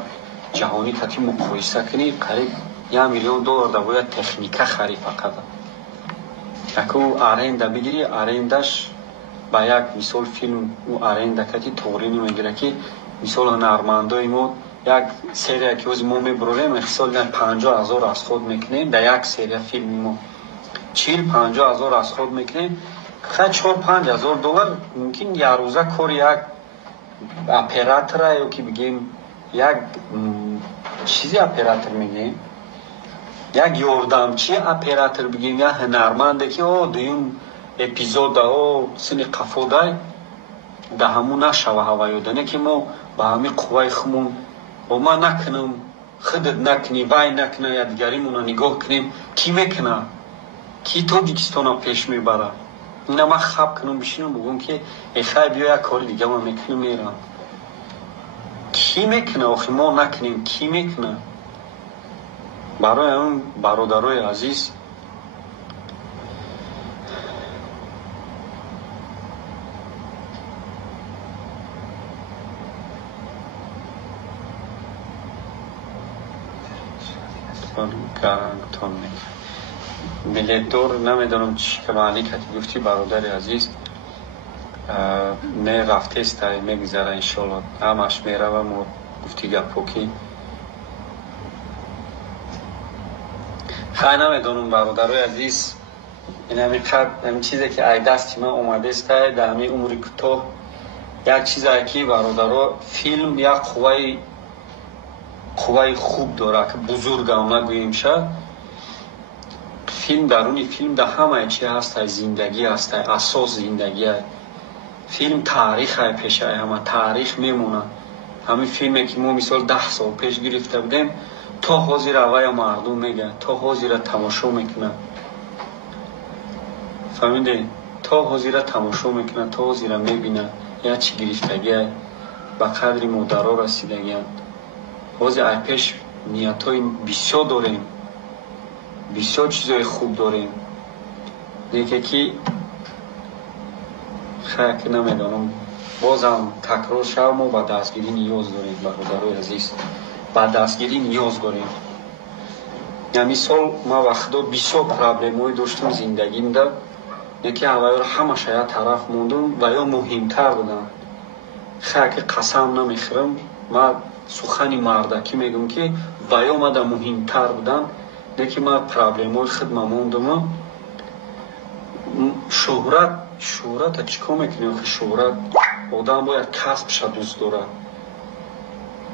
جهانی کتی مقایسه کنی قریب $1,000,000 باید تکنیکه خری فقط اکو ارنده بگیری ارندش با یک مثال فیلم او ارنده کتی توغرینی میگیره که مثال هنرمندای ما یک سری که از ما میبروریم اخصال 50,000 از خود میکنیم در یک سری فیلم ما 40-50,000 از خود میکنیم خیلی 4-5,000 $، ممکن یه روزه کار یک اپراتره یا که بگیم یک چیزی اپراتر میگیم یک یاردمچی اپراتر بگیم یا هنرمنده که دویم اپیزود سنی قفوده ده همون نشوه هوایودنه که ما با همی قوه خمون و ما نکنم خودت نکنی وای نکنه یا دیگریمون رو نگاه کنیم کی میکنه کی تاجیکستان پیش میبره اینا ما خواب کنم بشینم بگم که خیلی بیا یک کاری دیگه ما میکنم میرم کی میکنه آخی ما نکنیم کی میکنه برای اون برادرای عزیز گرانتون میگه بلیتور نمیدونم چی که معنی که گفتی برادر عزیز نه رفته است میگذره انشالله همش میروم و گفتی گپو که خیلی نمیدونم برادرای عزیز این همین چیزی که ای دستی من اومده است در همین عمری کوتاه یک چیزی که برادرها فیلم یک قوه خوب داره که بزرگ هم نگوییم شد فیلم درونی فیلم در همه چی هست زندگی هست اساس زندگی هست. فیلم تاریخ های پیش های همه تاریخ میمونه همین فیلمی که ما مثال 10 سال پیش گرفته بودیم تا حاضر اوای مردم میگه تا حاضر تماشا میکنه فهمیده تا حاضر تماشا میکنه تا حاضر میبینه یا چی گرفتگی به قدر مدرا رسیدگی حاضر ای پیش نیت های بسیار داریم بسیار چیزای خوب داریم دیگه که خیلی نمیدانم بازم تکرار شو ما با دستگیری نیاز داریم برادرای عزیز با دستگیری نیاز داریم یعنی سال ما وقتا بسیار پرابلم های داشتم زندگیم در یکی اولی رو همه شاید طرف موندم و یا مهمتر بودم خیلی قسم نمیخورم ما سخنی مردکی میگم که ویا ما در مهمتر بودم یکی ما پرابلم های خود موندم شهرت چیکار میکنیم که شهرت آدم باید کسبش دوست داره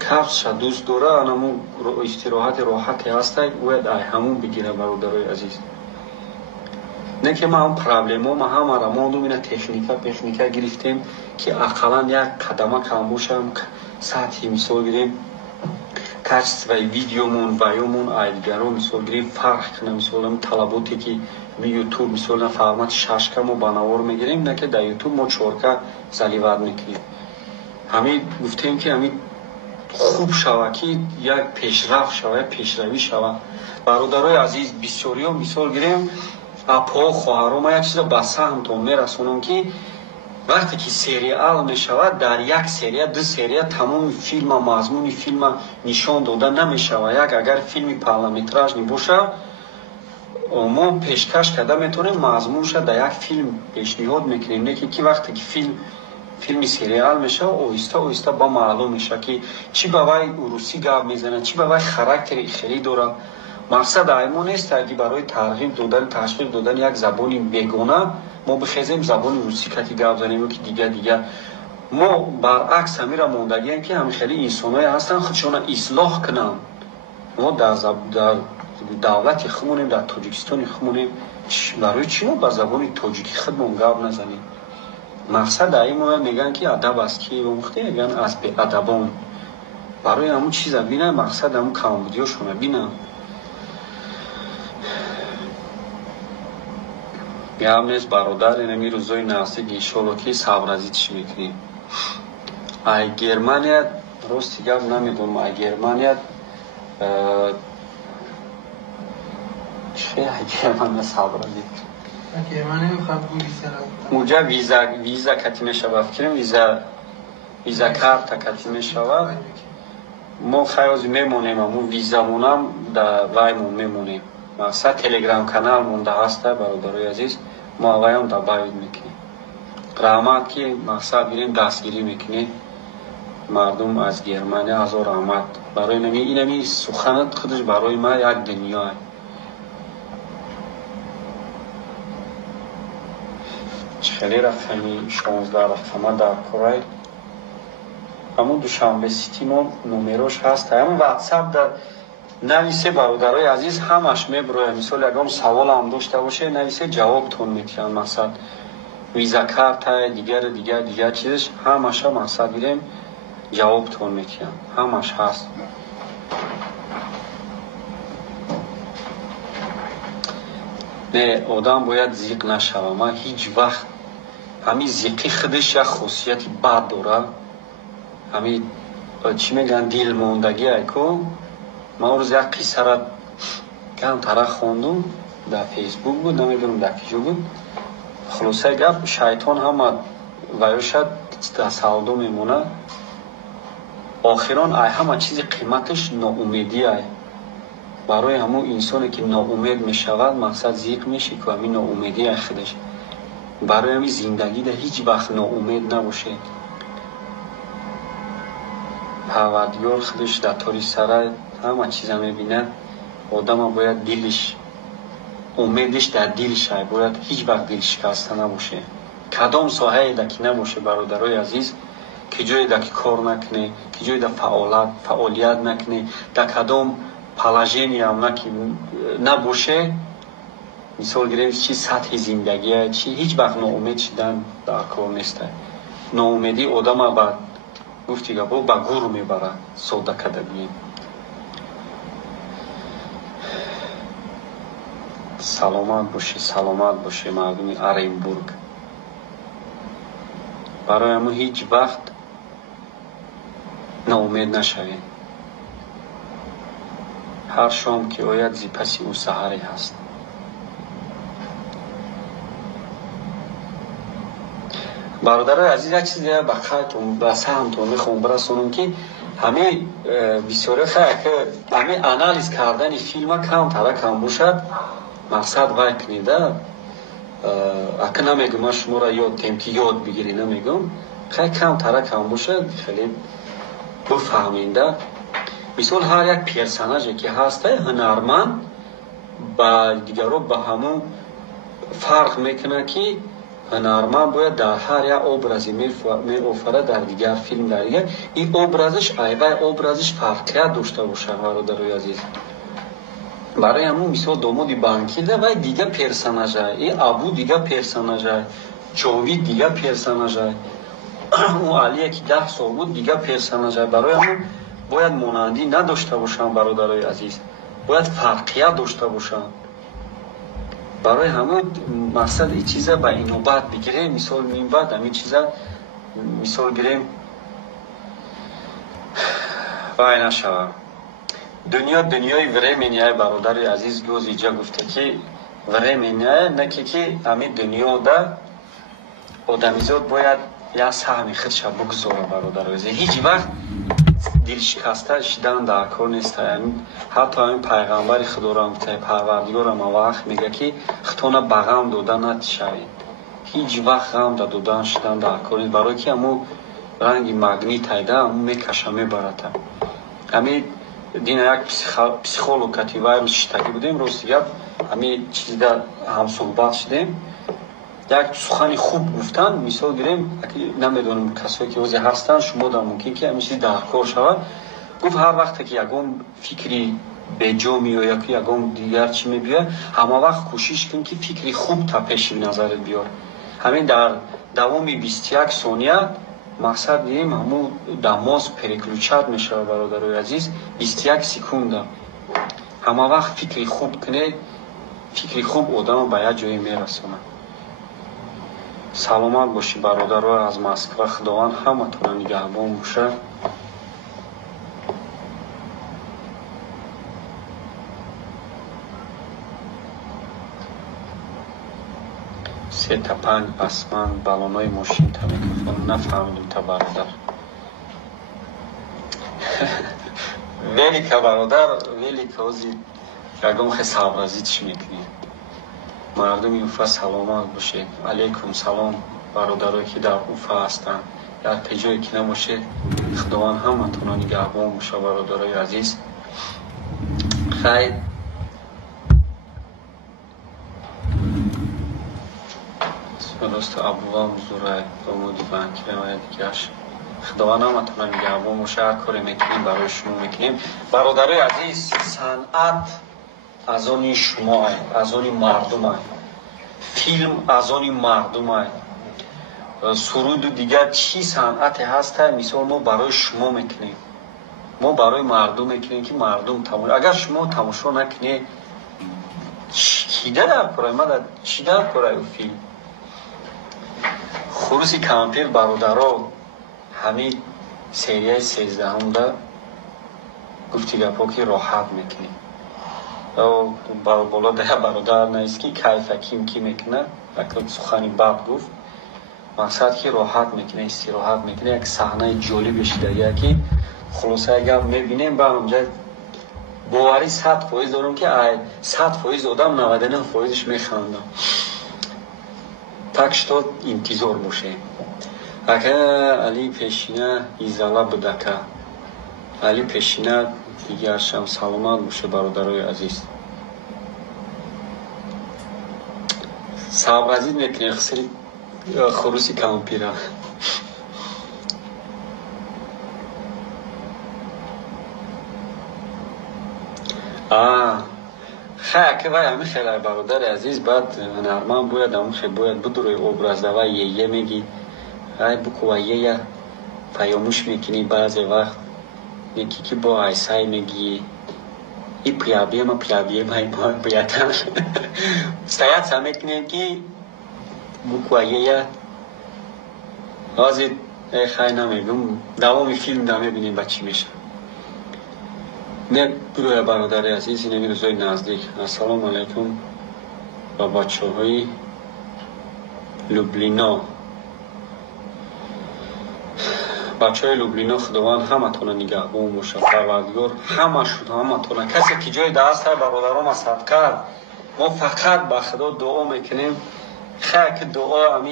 کسبش دوست داره همون استراحت راحتی هست باید همون بگیره برادرای عزیز نه که ما هم پرابلم ها ما هم را موندم این تکنیکه گرفتیم که اقلا یک قدمه کم باشم سطحی مثال گیریم کچست و ویدیومون ویومون ایدگرون مثال گیریم فرق کنه مثال طلباتی که می یوتیوب مثلا فرمت 6 کم و بنوار میگیریم نه که در یوتیوب ما 4 که زلیورد میکنیم همین گفتیم که همین خوب شوه که یک پیشرفت شوه پیشروی شوه برادرای عزیز بسیاری ها مثال گیریم اپا خواهرام ما یک چیز با سهمتون میرسونم که وقتی که سریال میشود در یک سری 2 سری تمام فیلم و مضمون فیلم نشان داده نمیشود یک اگر فیلم پارلمتراژ نباشه ما پیشکش کرده میتونیم مضمونش در یک فیلم پیشنهاد میکنیم نه که وقتی که فیلم سریال میشه آهسته با معلوم میشه که چی با وای روسی گپ میزنه چی با وای خاراکتری خیلی داره мақсад аймон нест ки барои тарғиб додан ташвиқ додан як забони бегона мо бихезем забони русӣ кати гап занем ки дига мо баръакс ҳамира мондагием ки ҳамихели инсоное ҳастанд худшона ислоҳ кунанд. мо дар давлати худмонем дар тоҷикистони худмонем барои чӣ мо ба забони тоҷики худмон гап назанем? мақсад аимо мегӯянд ки адаб аст ки омӯхтем мегӯянд аз беадабон барои ҳамун чиза бина мақсад ҳамун камбудиёшона бина гап нест бародар инами рӯзои наздик иншолло ки сабразитиш мекунем. ай Германия рости гап намедонам ай Германия Германия сабразит муҷа виза кати мешавад фикрам виза карта кати мешавад мо хаёзи мемонем аму визамонам дар ваймон мемонем. мақсад телеграм канал монда ҳаста бародарои азиз мо аваям дабавид мекунем раҳмат ки мақсад бирем дастгирӣ мекунем мардум аз Германия ҳазор раҳмат барои инами суханат худаш барои ман як дунёе. хеле рақами 16 рақама дар курай ҳамун душанбе сити мо номерош ҳаст ҳамун ватсап дар нависе бародарои азиз ҳамаш меброяд мисол ягон саволам дошта боше нависе ҷавобтон метиҳанд мақсад виза карта дигар чизаш ҳамаша мақсад бирем ҷавобтон метиҳанд ҳамаш ҳаст. не одам бояд зиқ нашава ман ҳеҷ вақт ҳамин зиқи худаш як хусусияти бад дорад ҳамин чӣ мегӯянд дилмондагӣ айку. ман рӯз як қиссара камтара хондум дар фейсбук буд намедонам дар киҷо буд хулосаи гап шайтон ҳама ваёшад дар савдо мемонад охирон ай ҳама чизи қиматаш ноумедӣ ай барои ҳамун инсоне ки ноумед мешавад мақсад зиқ мешику ҳамин ноумедӣ ай худаш барои ҳамин зиндагида ҳеҷ вақт ноумед набошед. парвардигор худаш дар тори сара ҳама чиза мебинад одама бояд дилиш умедиш дар дилш ай бояд ҳеҷ вақт дил шикаста набоше кадом соҳаеда ки набоше бародарои азиз ки ҷоеда ки кор накуне ки ҷоеда фаъолият накуне дар кадом положениям набоше мисол гирем чи сатҳи зиндагия чи ҳеҷ вақт ноумед шидан дар кор неста. ноумедӣ одама ба гуфти гапо ба гур мебарад сода када гӯем. саломат бошед мардуми Оренбург барои ҳамун ҳеҷ вақт ноумед нашавед ҳар шом ки ояд зипаси ӯ саҳаре ҳаст. бародарои азиз як чиз дига ба саҳмтон мехоҳам барасонам ки ҳамин бисёре ҳамин анализ кардани филма камтара кам бошад мақсад вай кунида ака намегӯм ман шуморо ёд дем ки ёд бигирӣ намегӯм хай камтара кам бошад хеле буфаҳминда мисол ҳар як персонаже ки ҳаста ҳунарманд ба дигаро ба ҳамун фарқ мекунад ки ҳунарманд бояд дар ҳар як образе меофарад дар дигар филм дар дигар ин образиш айвай образиш фарқият дошта бошад бародарои азиз. барои ҳамун мисол домоди банкида вай дига персонажай ин абу дига персонажай ҷовид дига персонажай ӯ алие ки 10 сол буд дига персонажай барои ҳамун бояд монандӣ надошта бошанд бародарои азиз бояд фарқият дошта бошанд. барои ҳамун мақсад ин чиза ба инобат бигирем мисол минбаъд ҳамин чиза мисол гирем вай нашавад. дунёи времени бародари азиз гӯз иҷа гуфта ки времени наки ки ҳамин дунёда одамизод бояд як саҳми худша бугзора бародари азиз ҳеҷ вақт дилшикаста шидан дар кор нест. ҳатто ҳамин пайғамбари худорам парвардигорам вақт мега ки худтона ба ғам дода натишавед ҳеҷ вақт ғам додан шидан дар кор нест барое ки ҳамун ранги магнит айда ҳамун мекаша мебарад ҳамин дина як психолог кативаем штаги будем рост гап ҳами чизда ҳамсӯҳбат шудем як сухани хуб гуфтан мисол гирем намедонам касое ки ҳозир ҳастанд шумода мумкин ки ҳамин чиз дар кор шавад гуфт ҳар вақте ки ягон фикри беҷо меояд ки ягон дигар чӣ мебиёяд ҳама вақт кӯшиш кун ки фикри хубта пеши назарат биёр ҳамин дар давоми 21 сония мақсад дидем ҳамун дамоз переключат мешавад бародарои азиз 21 секунда ҳама вақт фикри хуб кунед фикри хуб одамро ба як ҷое мерасонад саломат бошӣ бародаро аз Москва худованд ҳаматонро нигаҳбон бошад сетапан асман балонои мошин та микрофон нафаҳмидум та бародар велика бародар велика ҳозир ягон хе сабразитш мекунем мардуми уфа саломат бошед алейкум салом бародарое ки дар уфа ҳастанд як теҷое ки набошед худованд ҳаматонро нигаҳбон бошад бародарои азиз хайр росту абува музурай домоди банкиравая дигарш худованд ҳаматонро нигаҳбон бошад ҳар коре мекунем барои шумо мекунем бародарои азиз санъат аз они шумоай аз они мардумай филм аз они мардумай суруду дигар чӣ санъате ҳаста мисол мо барои шумо мекунем мо барои мардум мекунем ки мардум тамошо агар шумо тамошо накунед чида дар корай мада чӣ дар корай ӯ филм хуруси кампир бародаро ҳамин серияи 13-умда гуфти гапҳо ки роҳат мекунем боло дая бародар наист ки кайфаким ки мекунад як сухани бад гуфт мақсад ки роҳат мекунад истироҳат мекунад як саҳнаи ҷолибеш дага ки хулоса агар мебинем ба онҷа боварӣ 100% дорам ки 100% одам 99%ш механдам так что интизор бошем ака али пешина изала будака али пешина дигаршам саломат боше бародарои азиз сабразид мекунем хисри хуруси кампира хай вай ҳами хелай бародари азиз баъд ҳунарманд бояд ҳамухе бояд будурӯи образдава ее меги ай буква ея фаёмӯш мекунӣ баъзе вақт неки ки бо айсай меги и проблема боятан стояться мекунем ки буква ея ҳозир хай намегум давоми филм да мебинем ба чӣ мешавад гуроя бародари азиз инами рӯзои наздик ассалому алайкум ба бачаҳои люблино бачаҳои люблино худованд ҳаматона нигаҳбон бошад парвардигор ҳаматона касе ки ҷои дастар бародаро масад кард мо фақат ба худо дуо мекунем хай ки дуо ами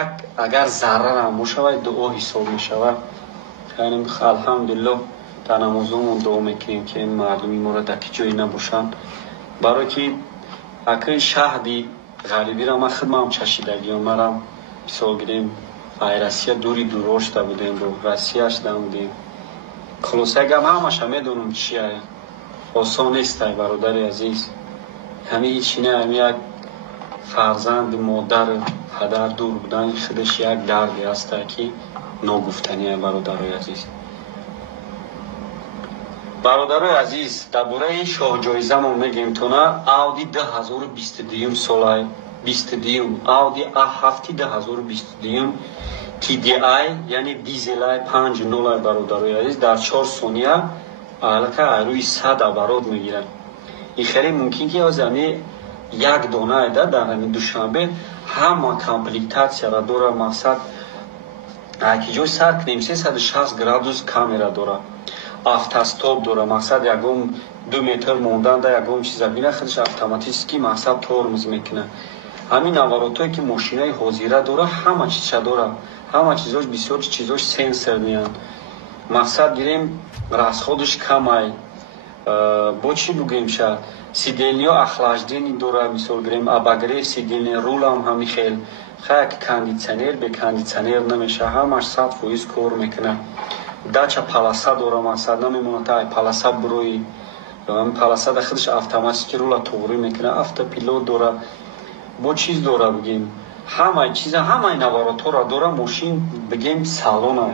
як агар заррарам бошавад дуо ҳисоб мешавад алҳамдулиллоҳ дар намозомон дуо мекунем ки ин мардуми моро дар ки ҷое набошанд барое ки акаи шаҳди ғарибира ман худмам чашидагиён марам мисол гирем ай Россия дури дуро шуда будем бо Россия шуда будем хулоса гам ҳамаша медонам чия осон нестай бародари азиз ҳами ҳичи не ҳами як фарзанди модар падар дур будани худаш як дарди аста ки ногуфтания бародарои азиз бародарои азиз дар бораи шоҳҷоизамон мегӯем то на ауди 2022 солай 22 ауди А7 2022 TDI яъне дизелай 5.0 бародарои азиз дар 4 сония аллакай айрӯи 100 оборот мегирад ин хеле мумкин ки ҳозир як дона айда дар ҳамин душанбе ҳама комплектатсияра дора мақсад ки ҷой сар кунем 360 градус камера дора автостоп дора мақсад ягон 2 метр монданда ягон чиза бина худаш автоматически мақсад тормоз мекунад ҳамин наворотое ки мошинаи ҳозира дора ҳама чизша дора ҳама чизош бисёр чизош сенсорниянд мақсад гирем расходаш камай бо чӣ бугем ша сиделниё ахлаждени дора мисол гирем абагре сиделни рулам ҳами хел хак кондитсионер бе кондитсионер намеша ҳамаш 100% кор мекунад дача паласа дора мақсад намемонад ай паласа бурои паласада худаш автоматики рула туғри мекунад автопилот дора бо чиз дора бигем ҳамаи чиза ҳамаи наворотҳоро дора мошин бигем салона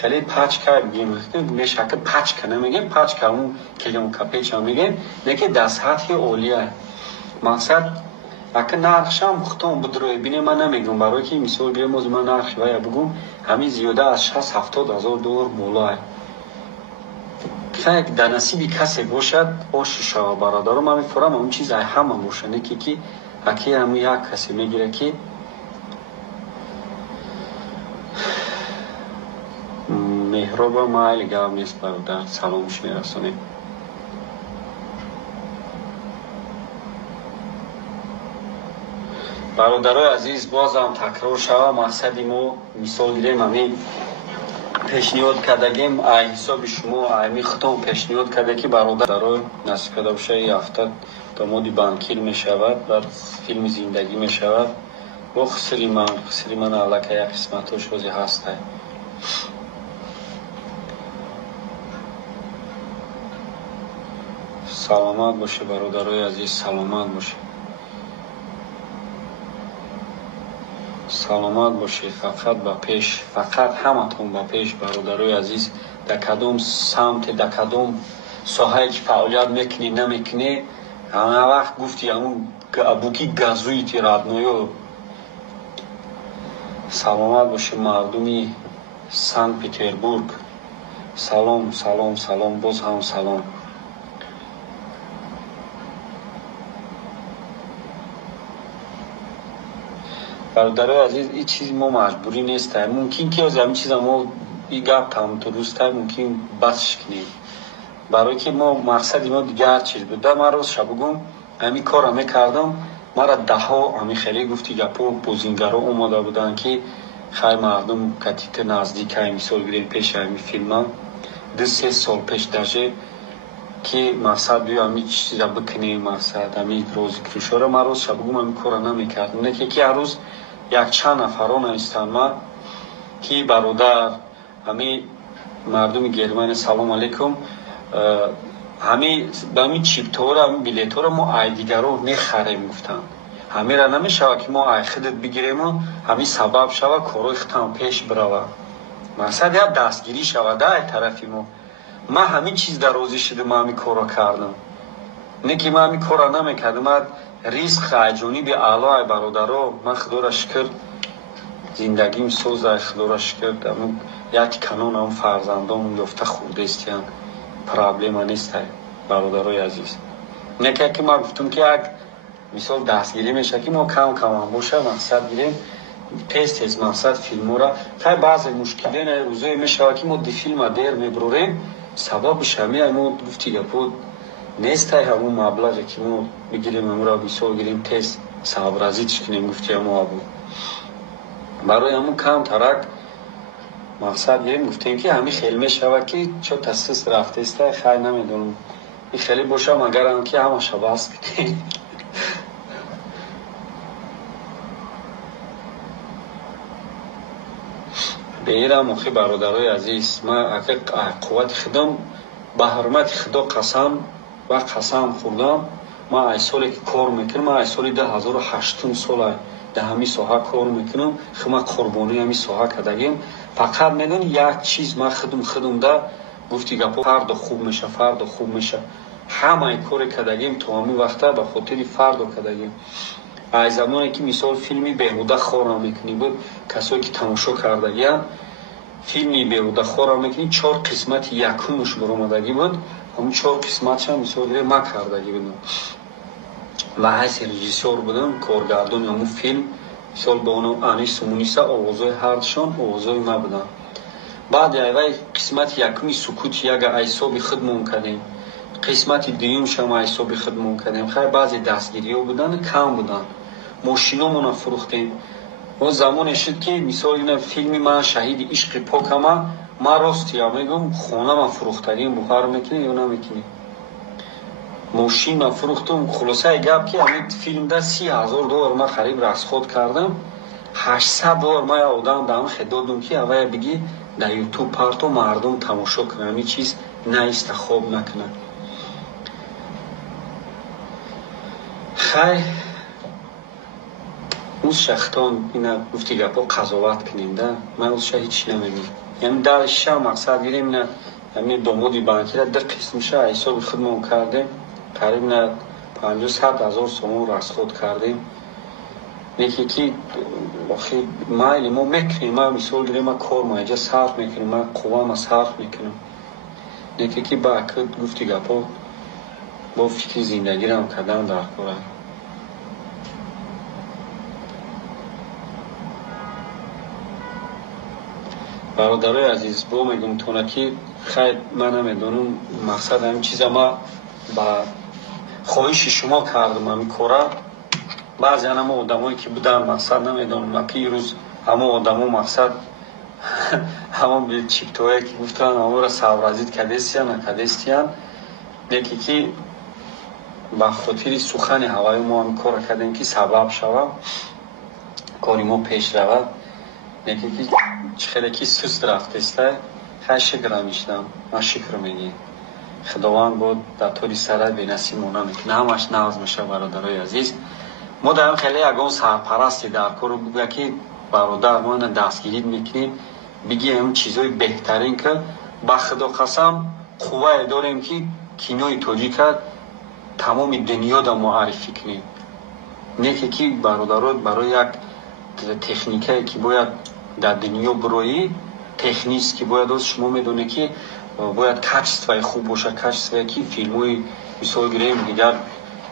хеле пачка бигем мешака пачка намегем пачка он киломкапеча мегем неки дар сатҳи олия мақсад ака нархшам хутон будрои бине ман намегум барое ки мисол гирем оз ман нархи вая бугум ҳамин зиёда аз 60-70 ҳазор доллар болоай як дар насиби касе бошад оши шава бародаро ман мефурам он чиз ай ҳама боша неки ки аки ҳам як касе мегира ки меҳроба майли гап нест бародар саломш мерасонем бародарои азиз бозам такрор шава мақсади мо мисол гирем ҳамин пешниҳод кардагем ай ҳисоби шумо ами хутон пешниҳод карда ки бародарои насиб карда боша и ҳафта домоди банкир мешавад баъд филми зиндагӣ мешавад бо хусри ман аллакай як қисматош ози ҳастай саломат боше бародарои азиз саломат боше саломат бошед фақат ба пеш фақат ҳаматон ба пеш бародарои азиз дар кадом самте дар кадом соҳае ки фаъолият мекунӣ намекунӣ ҳама вақт гуфти ҳамун буки газуити радноё саломат бошед мардуми санкт петербург салом салом салом боз ҳам салом бародарои азиз ин чизи мо маҷбурӣ нестае мумкин ки оз ҳамин чиза мо и гап тамом дурустай мумкин басш кунем барое ки мо мақсади мо дигар чиз буда ман ростша бугум ҳамин корро мекардам мара даҳо ҳамин хеле гуфти гапо бозингаро омода буданд ки хай мардум катита наздикай мисол гирем пеши ҳамин филмам 2-3 сол пеш даже ки мақсад биё ҳамин чиза бикунем мақсад ҳамин розикрӯшора ман ростша бугум ҳамин корро намекардам неки ки ҳаррӯз якчанд нафаро наистанд ман ки бародар ҳамин мардуми германия салом алейкум ҳамин чиптаҳоро ҳамин билетҳоро мо ай дигаро мехарем гуфтанд ҳамира намешава ки мо ай худат бигирему ҳамин сабаб шава корои худам пеш бирава мақсад як дастгирӣ шавада ай тарафи мо ман ҳамин чизда розӣ шудам ҳамин корро кардам не ки ман ҳамин корро намекардам ман ризқ ай ҷониби аъло ай бародаро ман худоро шукр зиндагим соз ай худоро шукр як канон ҳам фарзандон ёфта хурдестиян проблема нест ай бародарои азиз не ки ман гуфтам ки як мисол дастгирӣ меша ки мо кам камам боша мақсад гирем тез тез мақсад филмора хай баъзе мушкиле рӯзое мешавад ки мо ди филма дер мебурорем сабабиш ҳамин мо гуфти гапо нестай ҳамун маблағе ки мо бигирем амура мисол гирем тез сабразитш кунем гуфти ҳамо абу барои ҳамун кам тарак мақсад гирем гуфтем ки ҳамин хел мешавад ки чо тассис рафтестай хай намедонам и хеле боша магарам ки ҳамаша бас кунем беирам охи бародарои азиз ман қуввати худам ба ҳурмати худо қасам ва қасам хӯрдам ман ай соле ки кор мекунам ман ай соли 2008 сола дар ҳамин соҳа кор мекунам ман қурбонии ҳамин соҳа кардагем фақат медони як чиз ман худам да гуфти гапо фардо хуб меша ҳамаи коре кардагем то ҳамин вақта ба хотири фардо кардагем ай замоне ки мисол филми беҳуда хорро мекунӣ буд касое ки тамошо кардагиянд филми беҳуда хорро мекунӣ 4 қисмати якумаш баромадагӣ буд ҳамин 4 қисматша мисол гирем ман кардагӣ будам ва ҳайси режиссёр будам коргардони ҳамун филм мисол ба оно анису муниса овозҳои ҳардушон овозҳои ман буданд баъди айвай қисмати якуми сукути яга айсоби худмон кардем қисмати дуюмшам айсоби худмон кардем хай баъзе дастгириҳо буданд кам буданд мошиномона фурӯхтем он замоне шуд ки мисол филми ман шаҳиди ишқи покама ман ростия мегӯм хонама фурӯхтагим бухар мекунӣ ё намекунӣ мошина фурӯхтум. хулосаи гап ки ҳамин филмда $30,000 ма қариб расход кардам. $800 ма я одам дамхе додум ки авая биги дар ютуб парту мардум тамошо кунад, ҳамин чиз наиста хоб накунад. хай узша хитон ина гуфти гапо қазоват кунем да. ман узша ҳеч намегӯям. яъни дар ша мақсад гирем ина ҳамин домоди банкира дар қисмша ҳисоби худмон кардем. қариб на 50-100,000 сомон расход кардем. неки ки охир майли мо мекунем. ма мисол гирем ма кор маҷа сарф мекунем, ма қуввама сарф мекунам. неки ки ба акид гуфти гапо бо фикри зиндагирам кардан дар кора. бародарои азиз, бо мегум тона ки хайр ман намедонам мақсад ҳамин чиза ма ба хоҳиши шумо кардам ҳамин кора. баъзе ҳама одамое ки будан мақсад намедонам ки рӯз ҳама одамо мақсад ҳама чиптое ки гуфтан ҳамора савразид кадестиян накадестиян. неки ки ба хотири сухани ҳаваи мо ҳамин кора кардем ки сабаб шавад кори мо пеш равад. неки ки хеле ки суст рафтеста. хай шукр мешдам. ма шукр мегӯям. худованд бо дар тори сара бенасиб мона мекунад. ҳамаш навз меша. бародарои азиз, мо дар хеле ягон сарпарасти дар кору буга ки бародар мо ина дастгирӣ мекунем биги ҳамин чизҳои беҳтарин ки ба худо қасам қуввае дорем ки кинои тоҷика тамоми дунёда муаррифӣ кунем. неки ки бародарот барои як техникае ки бояд дар дунё бироӣ, технист ки бояд оз шумо медонед ки бояд качествои хуб бошад. качествое ки филмҳои мисол гирем дигар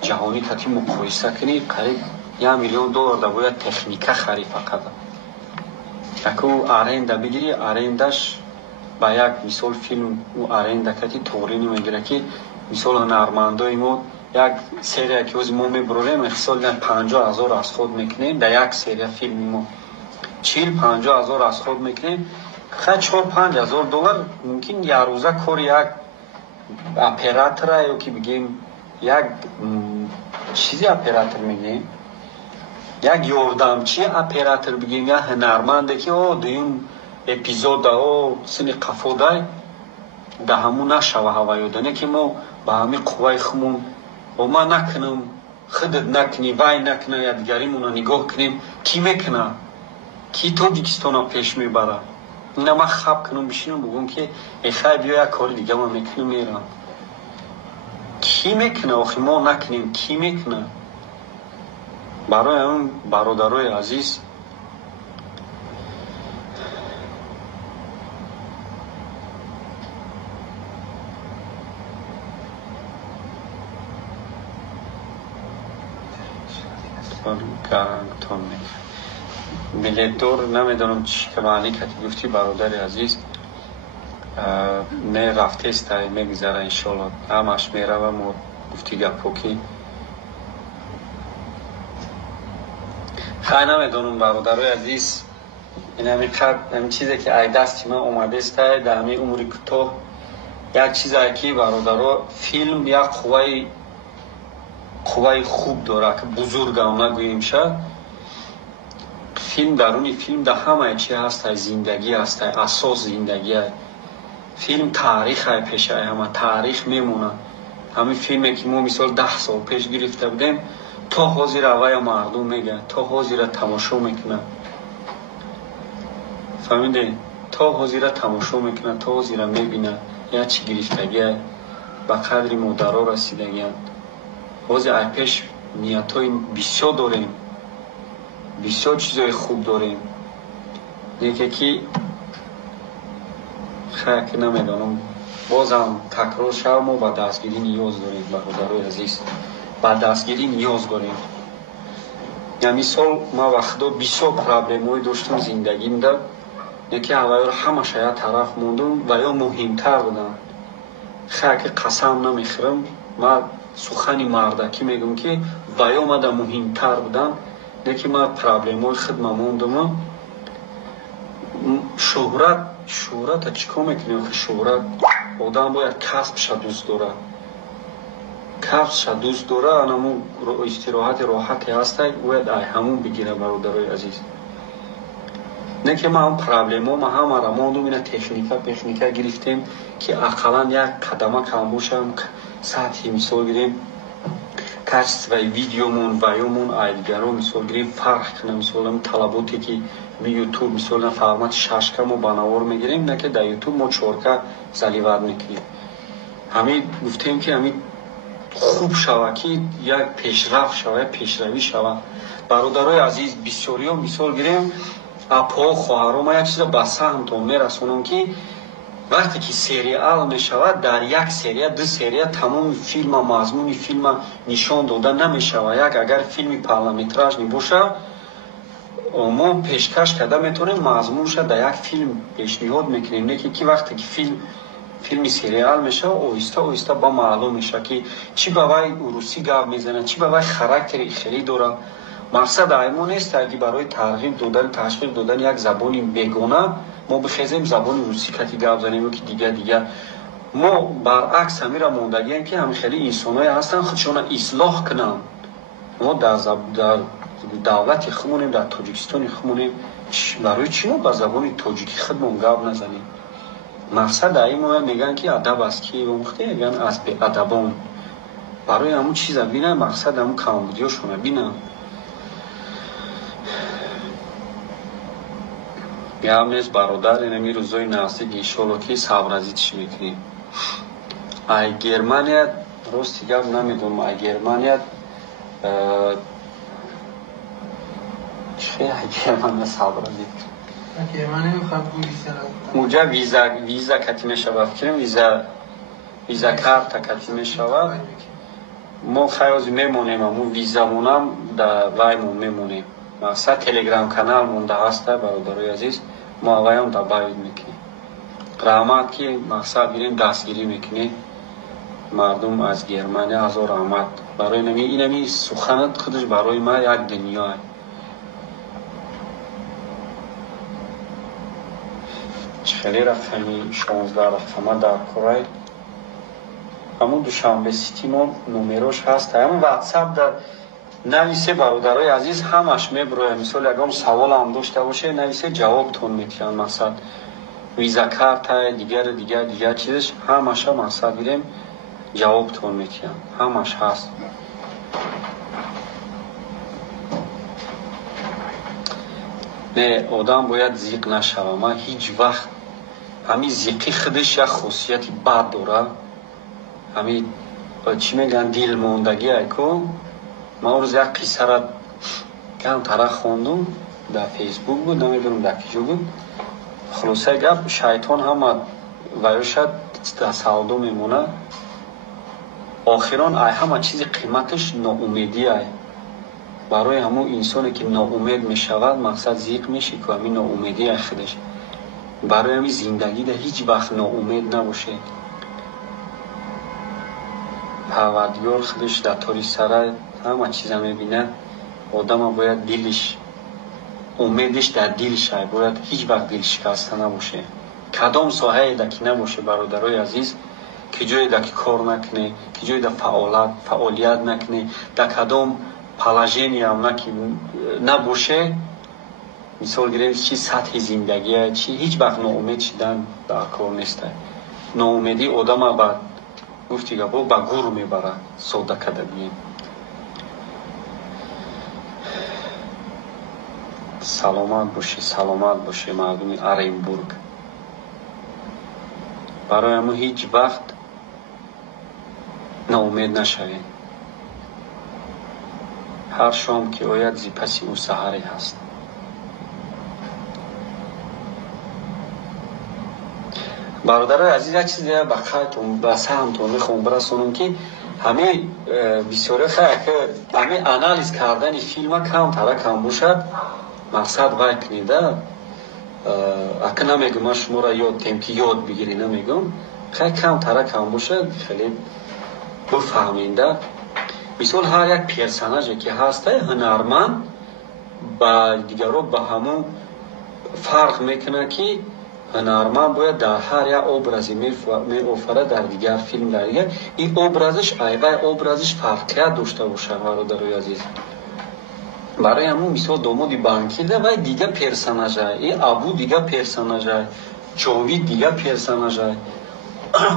ҷаҳонӣ кати муқоиса кунӣ қариб $1 миллион да бояд техника харӣ фақат. яку аренда бигирӣ, арендаш ба як мисол филм аренда кати тоғрӣ намегирад ки мисол ҳунармандои мо як серия ки ози мо мебурорем ихтисол 50,000 расход мекунем дар як серия филми мо 40-50,000 расход мекунем. хай $4-5,000 мумкин як рӯза кори як оператора ё ки бигем як чизи оператор мегӯем, як ёрдамчи оператор бигем, як ҳунарманде ки дуюм эпизода сини қафодай да ҳамун нашава ҳаваёдане ки мо ба ҳамин қувваи худмон ма накунам, худат накунӣ, вай накуна, я дигаримона нигоҳ кунем. ки мекуна? ки тоҷикистона пеш мебара? ина ма хаб кунам бишинам бигӯм ки хай биё як кори дига ман мекунам мерам. ки мекуна? охи мо накунем, ки мекуна? барои ҳамин бародарои азиз, гарангтон билетдор намедонам чӣ ка маънӣ кати гуфти бародари азиз. не рафтеста мегузара иншолло ҳамаш мерава. мо гуфти гапо ки хай намедонам бародарои азиз, ин ҳамин чизе ки ай дасти ман омадеста дар ҳамин умри кӯтоҳ як чизае ки бародаро филм як қувваи хуб дорад ки бузургам нагӯем шад. филм даруни филм дар ҳамаи чи ҳастай зиндагӣ ҳастай, асос зиндагие. филм таърихае пешаи ҳама, таърих мемонад. ҳамин филме ки мо мисол 10 сол пеш гирифта будем то ҳозир авая мардум мегӯяд, то ҳозира тамошо мекунад. фаҳмиде? то ҳозира тамошо мекунад, то ҳозира мебинад як чи гирифтагие ба қадри модаро расидагиянд. ҳозир ай пеш ниятҳои бисёр дорем, бисёр чизҳои хуб дорем. неке ки хайки намедонам бозам такрор шав мо ба дастгирӣ ниёз дорем. бародарои азиз, ба дастгирӣ ниёз дорем. я мисол ман ва худо бисёр проблемҳое доштам зиндагимда, неки аввалро ҳамаша як тараф мондум ва ё муҳимтар буданд. хайки қасам намехӯрам, ман сухани мардакӣ мегӯям ки ва ё мада муҳимтар буданд, неки ман проблемҳои худма мондум. шӯҳрата чӣ кор мекунем? шӯҳрат одам бояд касбша дӯст дорад. кафша дӯст дора анаму истироҳати роҳате ҳастай бояд ай ҳамун бигира бародарои азиз. Не ки ма ҳам проблемома ҳамара мондум ина техника гирифтем ки ақаллан як қадама камбошам сатҳи мисол гирем качествои видеомон ваёмон айдгаро мисол гирем фарқ кунам мисолам талаботе ки ми ютуб мисолан формати 6К мо ба навор мегирем не ки дар ютуб мо 4К заливат мекунем. ҳамин гуфтем ки ҳамин хуб шава ки як пешрафт шава як пешравӣ шава. бародарои азиз бисёриё мисол гирем апоҳо хоҳаро ма як чиза ба саҳмтон мерасонам ки вақте ки сериал мешавад дар як серия ду серия тамоми филма мазмуни филма нишон дода намешавад. як агар филми парламетражни боша мо пешкаш карда метавонем мазмунша дар як филм пешниҳод мекунем не ки вақте ки филми сериал мешава оҳиста оҳиста ба маълум мешава ки чӣ ба вай русӣ гап мезанад чӣ ба вай характери хеле дорад. мақсад аймо нест ки барои тарғиб додани ташвиқ додани як забони бегона мо бихезем забони русӣ кати гап занем ё ки дига мо баръакс ҳамира мондагием ки ҳами хеле инсоное ҳастанд худшона ислоҳ кунанд. мо дар давлати худмонем дар тоҷикистони худмонем барои чӣ мо ба забони тоҷики худмон гап назанем. мақсад аимо мегӯянд ки адаб аст ки омӯхте мегӯянд аз беадабон барои ҳамун чиза бина мақсад ҳамун камбудиёшона бина. гап нест бародар инами рӯзои наздик иншолло ки сабразитиш мекунем. ай германия рости гап намедонам ай германия чӣ ай германия сабразит муҷа виза кати мешавад фикрам виза карта кати мешавад мо хаёзи мемонем аму визамонам дар ваймон мемонем. мақсад телеграм канал монда ҳаста бародарои азиз мо аваён дабаёд мекунем. раҳмат ки мақсад гирем дастгирӣ мекунем мардум аз германия ҳазор раҳмат. барои инами суханат худаш барои ман як дунёе. хеле рафтами 16 рафтама дар курай ҳамун душанбе сити мо номерош ҳаст ҳамун ватсап дар нависе бародарои азиз ҳамаш меброя мисол ягон саволам дошта боше нависе ҷавобтон метиҳанд. мақсад виза карта дигар чизаш ҳамаша мақсад гирем ҷавобтон метиҳанд ҳамаш ҳаст. не одам бояд зиқ нашава. ман ҳеҷ вақт ҳамин зиқи худаш як хусусияти бад дорад. ҳамин чӣ мегӯянд дилмондагӣ айко. ман рӯз як қиссара камтара хондум дар фейсбук буд намедонам дар киҷо буд. хулосаи гап шайтон ҳама ваёша дар савдо мемонад. охирон ай ҳама чизи қиматаш ноумедӣ ай. барои ҳамун инсоне ки ноумед мешавад мақсад зиқ мешику ҳамин ноумедӣ ай худаш. барои ҳамин зиндагида ҳеҷ вақт ноумед набоше. парвардигор худаш дар тори сара ҳама чиза мебинад. одама бояд дилиш умедиш дар дилш ай бояд ҳеҷ вақт дил шикаста набоше. кадом соҳаеда ки набоше бародарои азиз ки ҷоеда ки кор накуне ки ҷоеда фаъолият накуне дар кадом положениям набоше мисол гирем чи сатҳи зиндагия чи ҳеҷ вақт ноумед шидан дар кор нестай. ноумедӣ одама ба гуфти гапо ба гур мебарад сода карда гӯем. саломат бошед мардуми Оренбург. барои ҳамун ҳеҷ вақт ноумед нашавед. ҳар шом ки ояд зипаси ӯ саҳаре ҳаст. бародарои азиз як чизе ба саҳмтон мехоҳам бирасонам ки ҳамин бисёре ҳамин анализ кардани филма камтара кам бошад. мақсад вай книда ака намегӯм ман шуморо ёд дем ки ёд бигирӣ намегӯм камтара кам бошад хеле бифаҳминда. мисол ҳар як персонаже ки ҳаста ҳунарманд ба дигаро ба ҳамун фарқ мекунад ки ҳунарманд бояд дар ҳар як образи меофарад дар дигар филм дар дигар ин образиш айвай образиш фарқият дошта бошад бародарои азиз. барои ҳамун мисол домоди банкида вай дига персонажай, ин абу дига персонажай, ҷовид дига персонажай,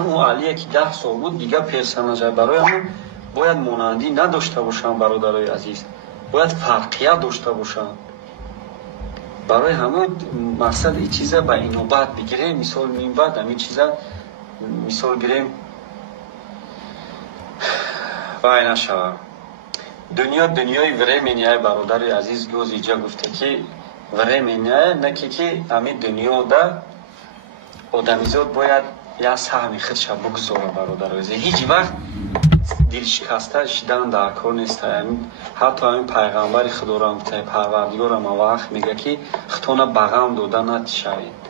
он алие ки 10 сол буд дига персонажай. барои ҳамун бояд монандӣ надошта бошанд бародарои азиз, бояд фарқият дошта бошанд. барои ҳамун мақсад ин чиза ба инобат бигирем. мисол мин баъд ҳамин чиза мисол гирем вай нашавад. дунё дунёи времени бародари азиз гӯз иҷа гуфта ки времени наки ки ҳамин дунёда одамизод бояд як саҳми худша бугзора бародари азиз. ҳеҷ вақт дилшикаста шидан дар кор нест. ҳатто ҳамин пайғамбари худорам парвардигорам вақт мега ки худтона ба ғам дода натишавед.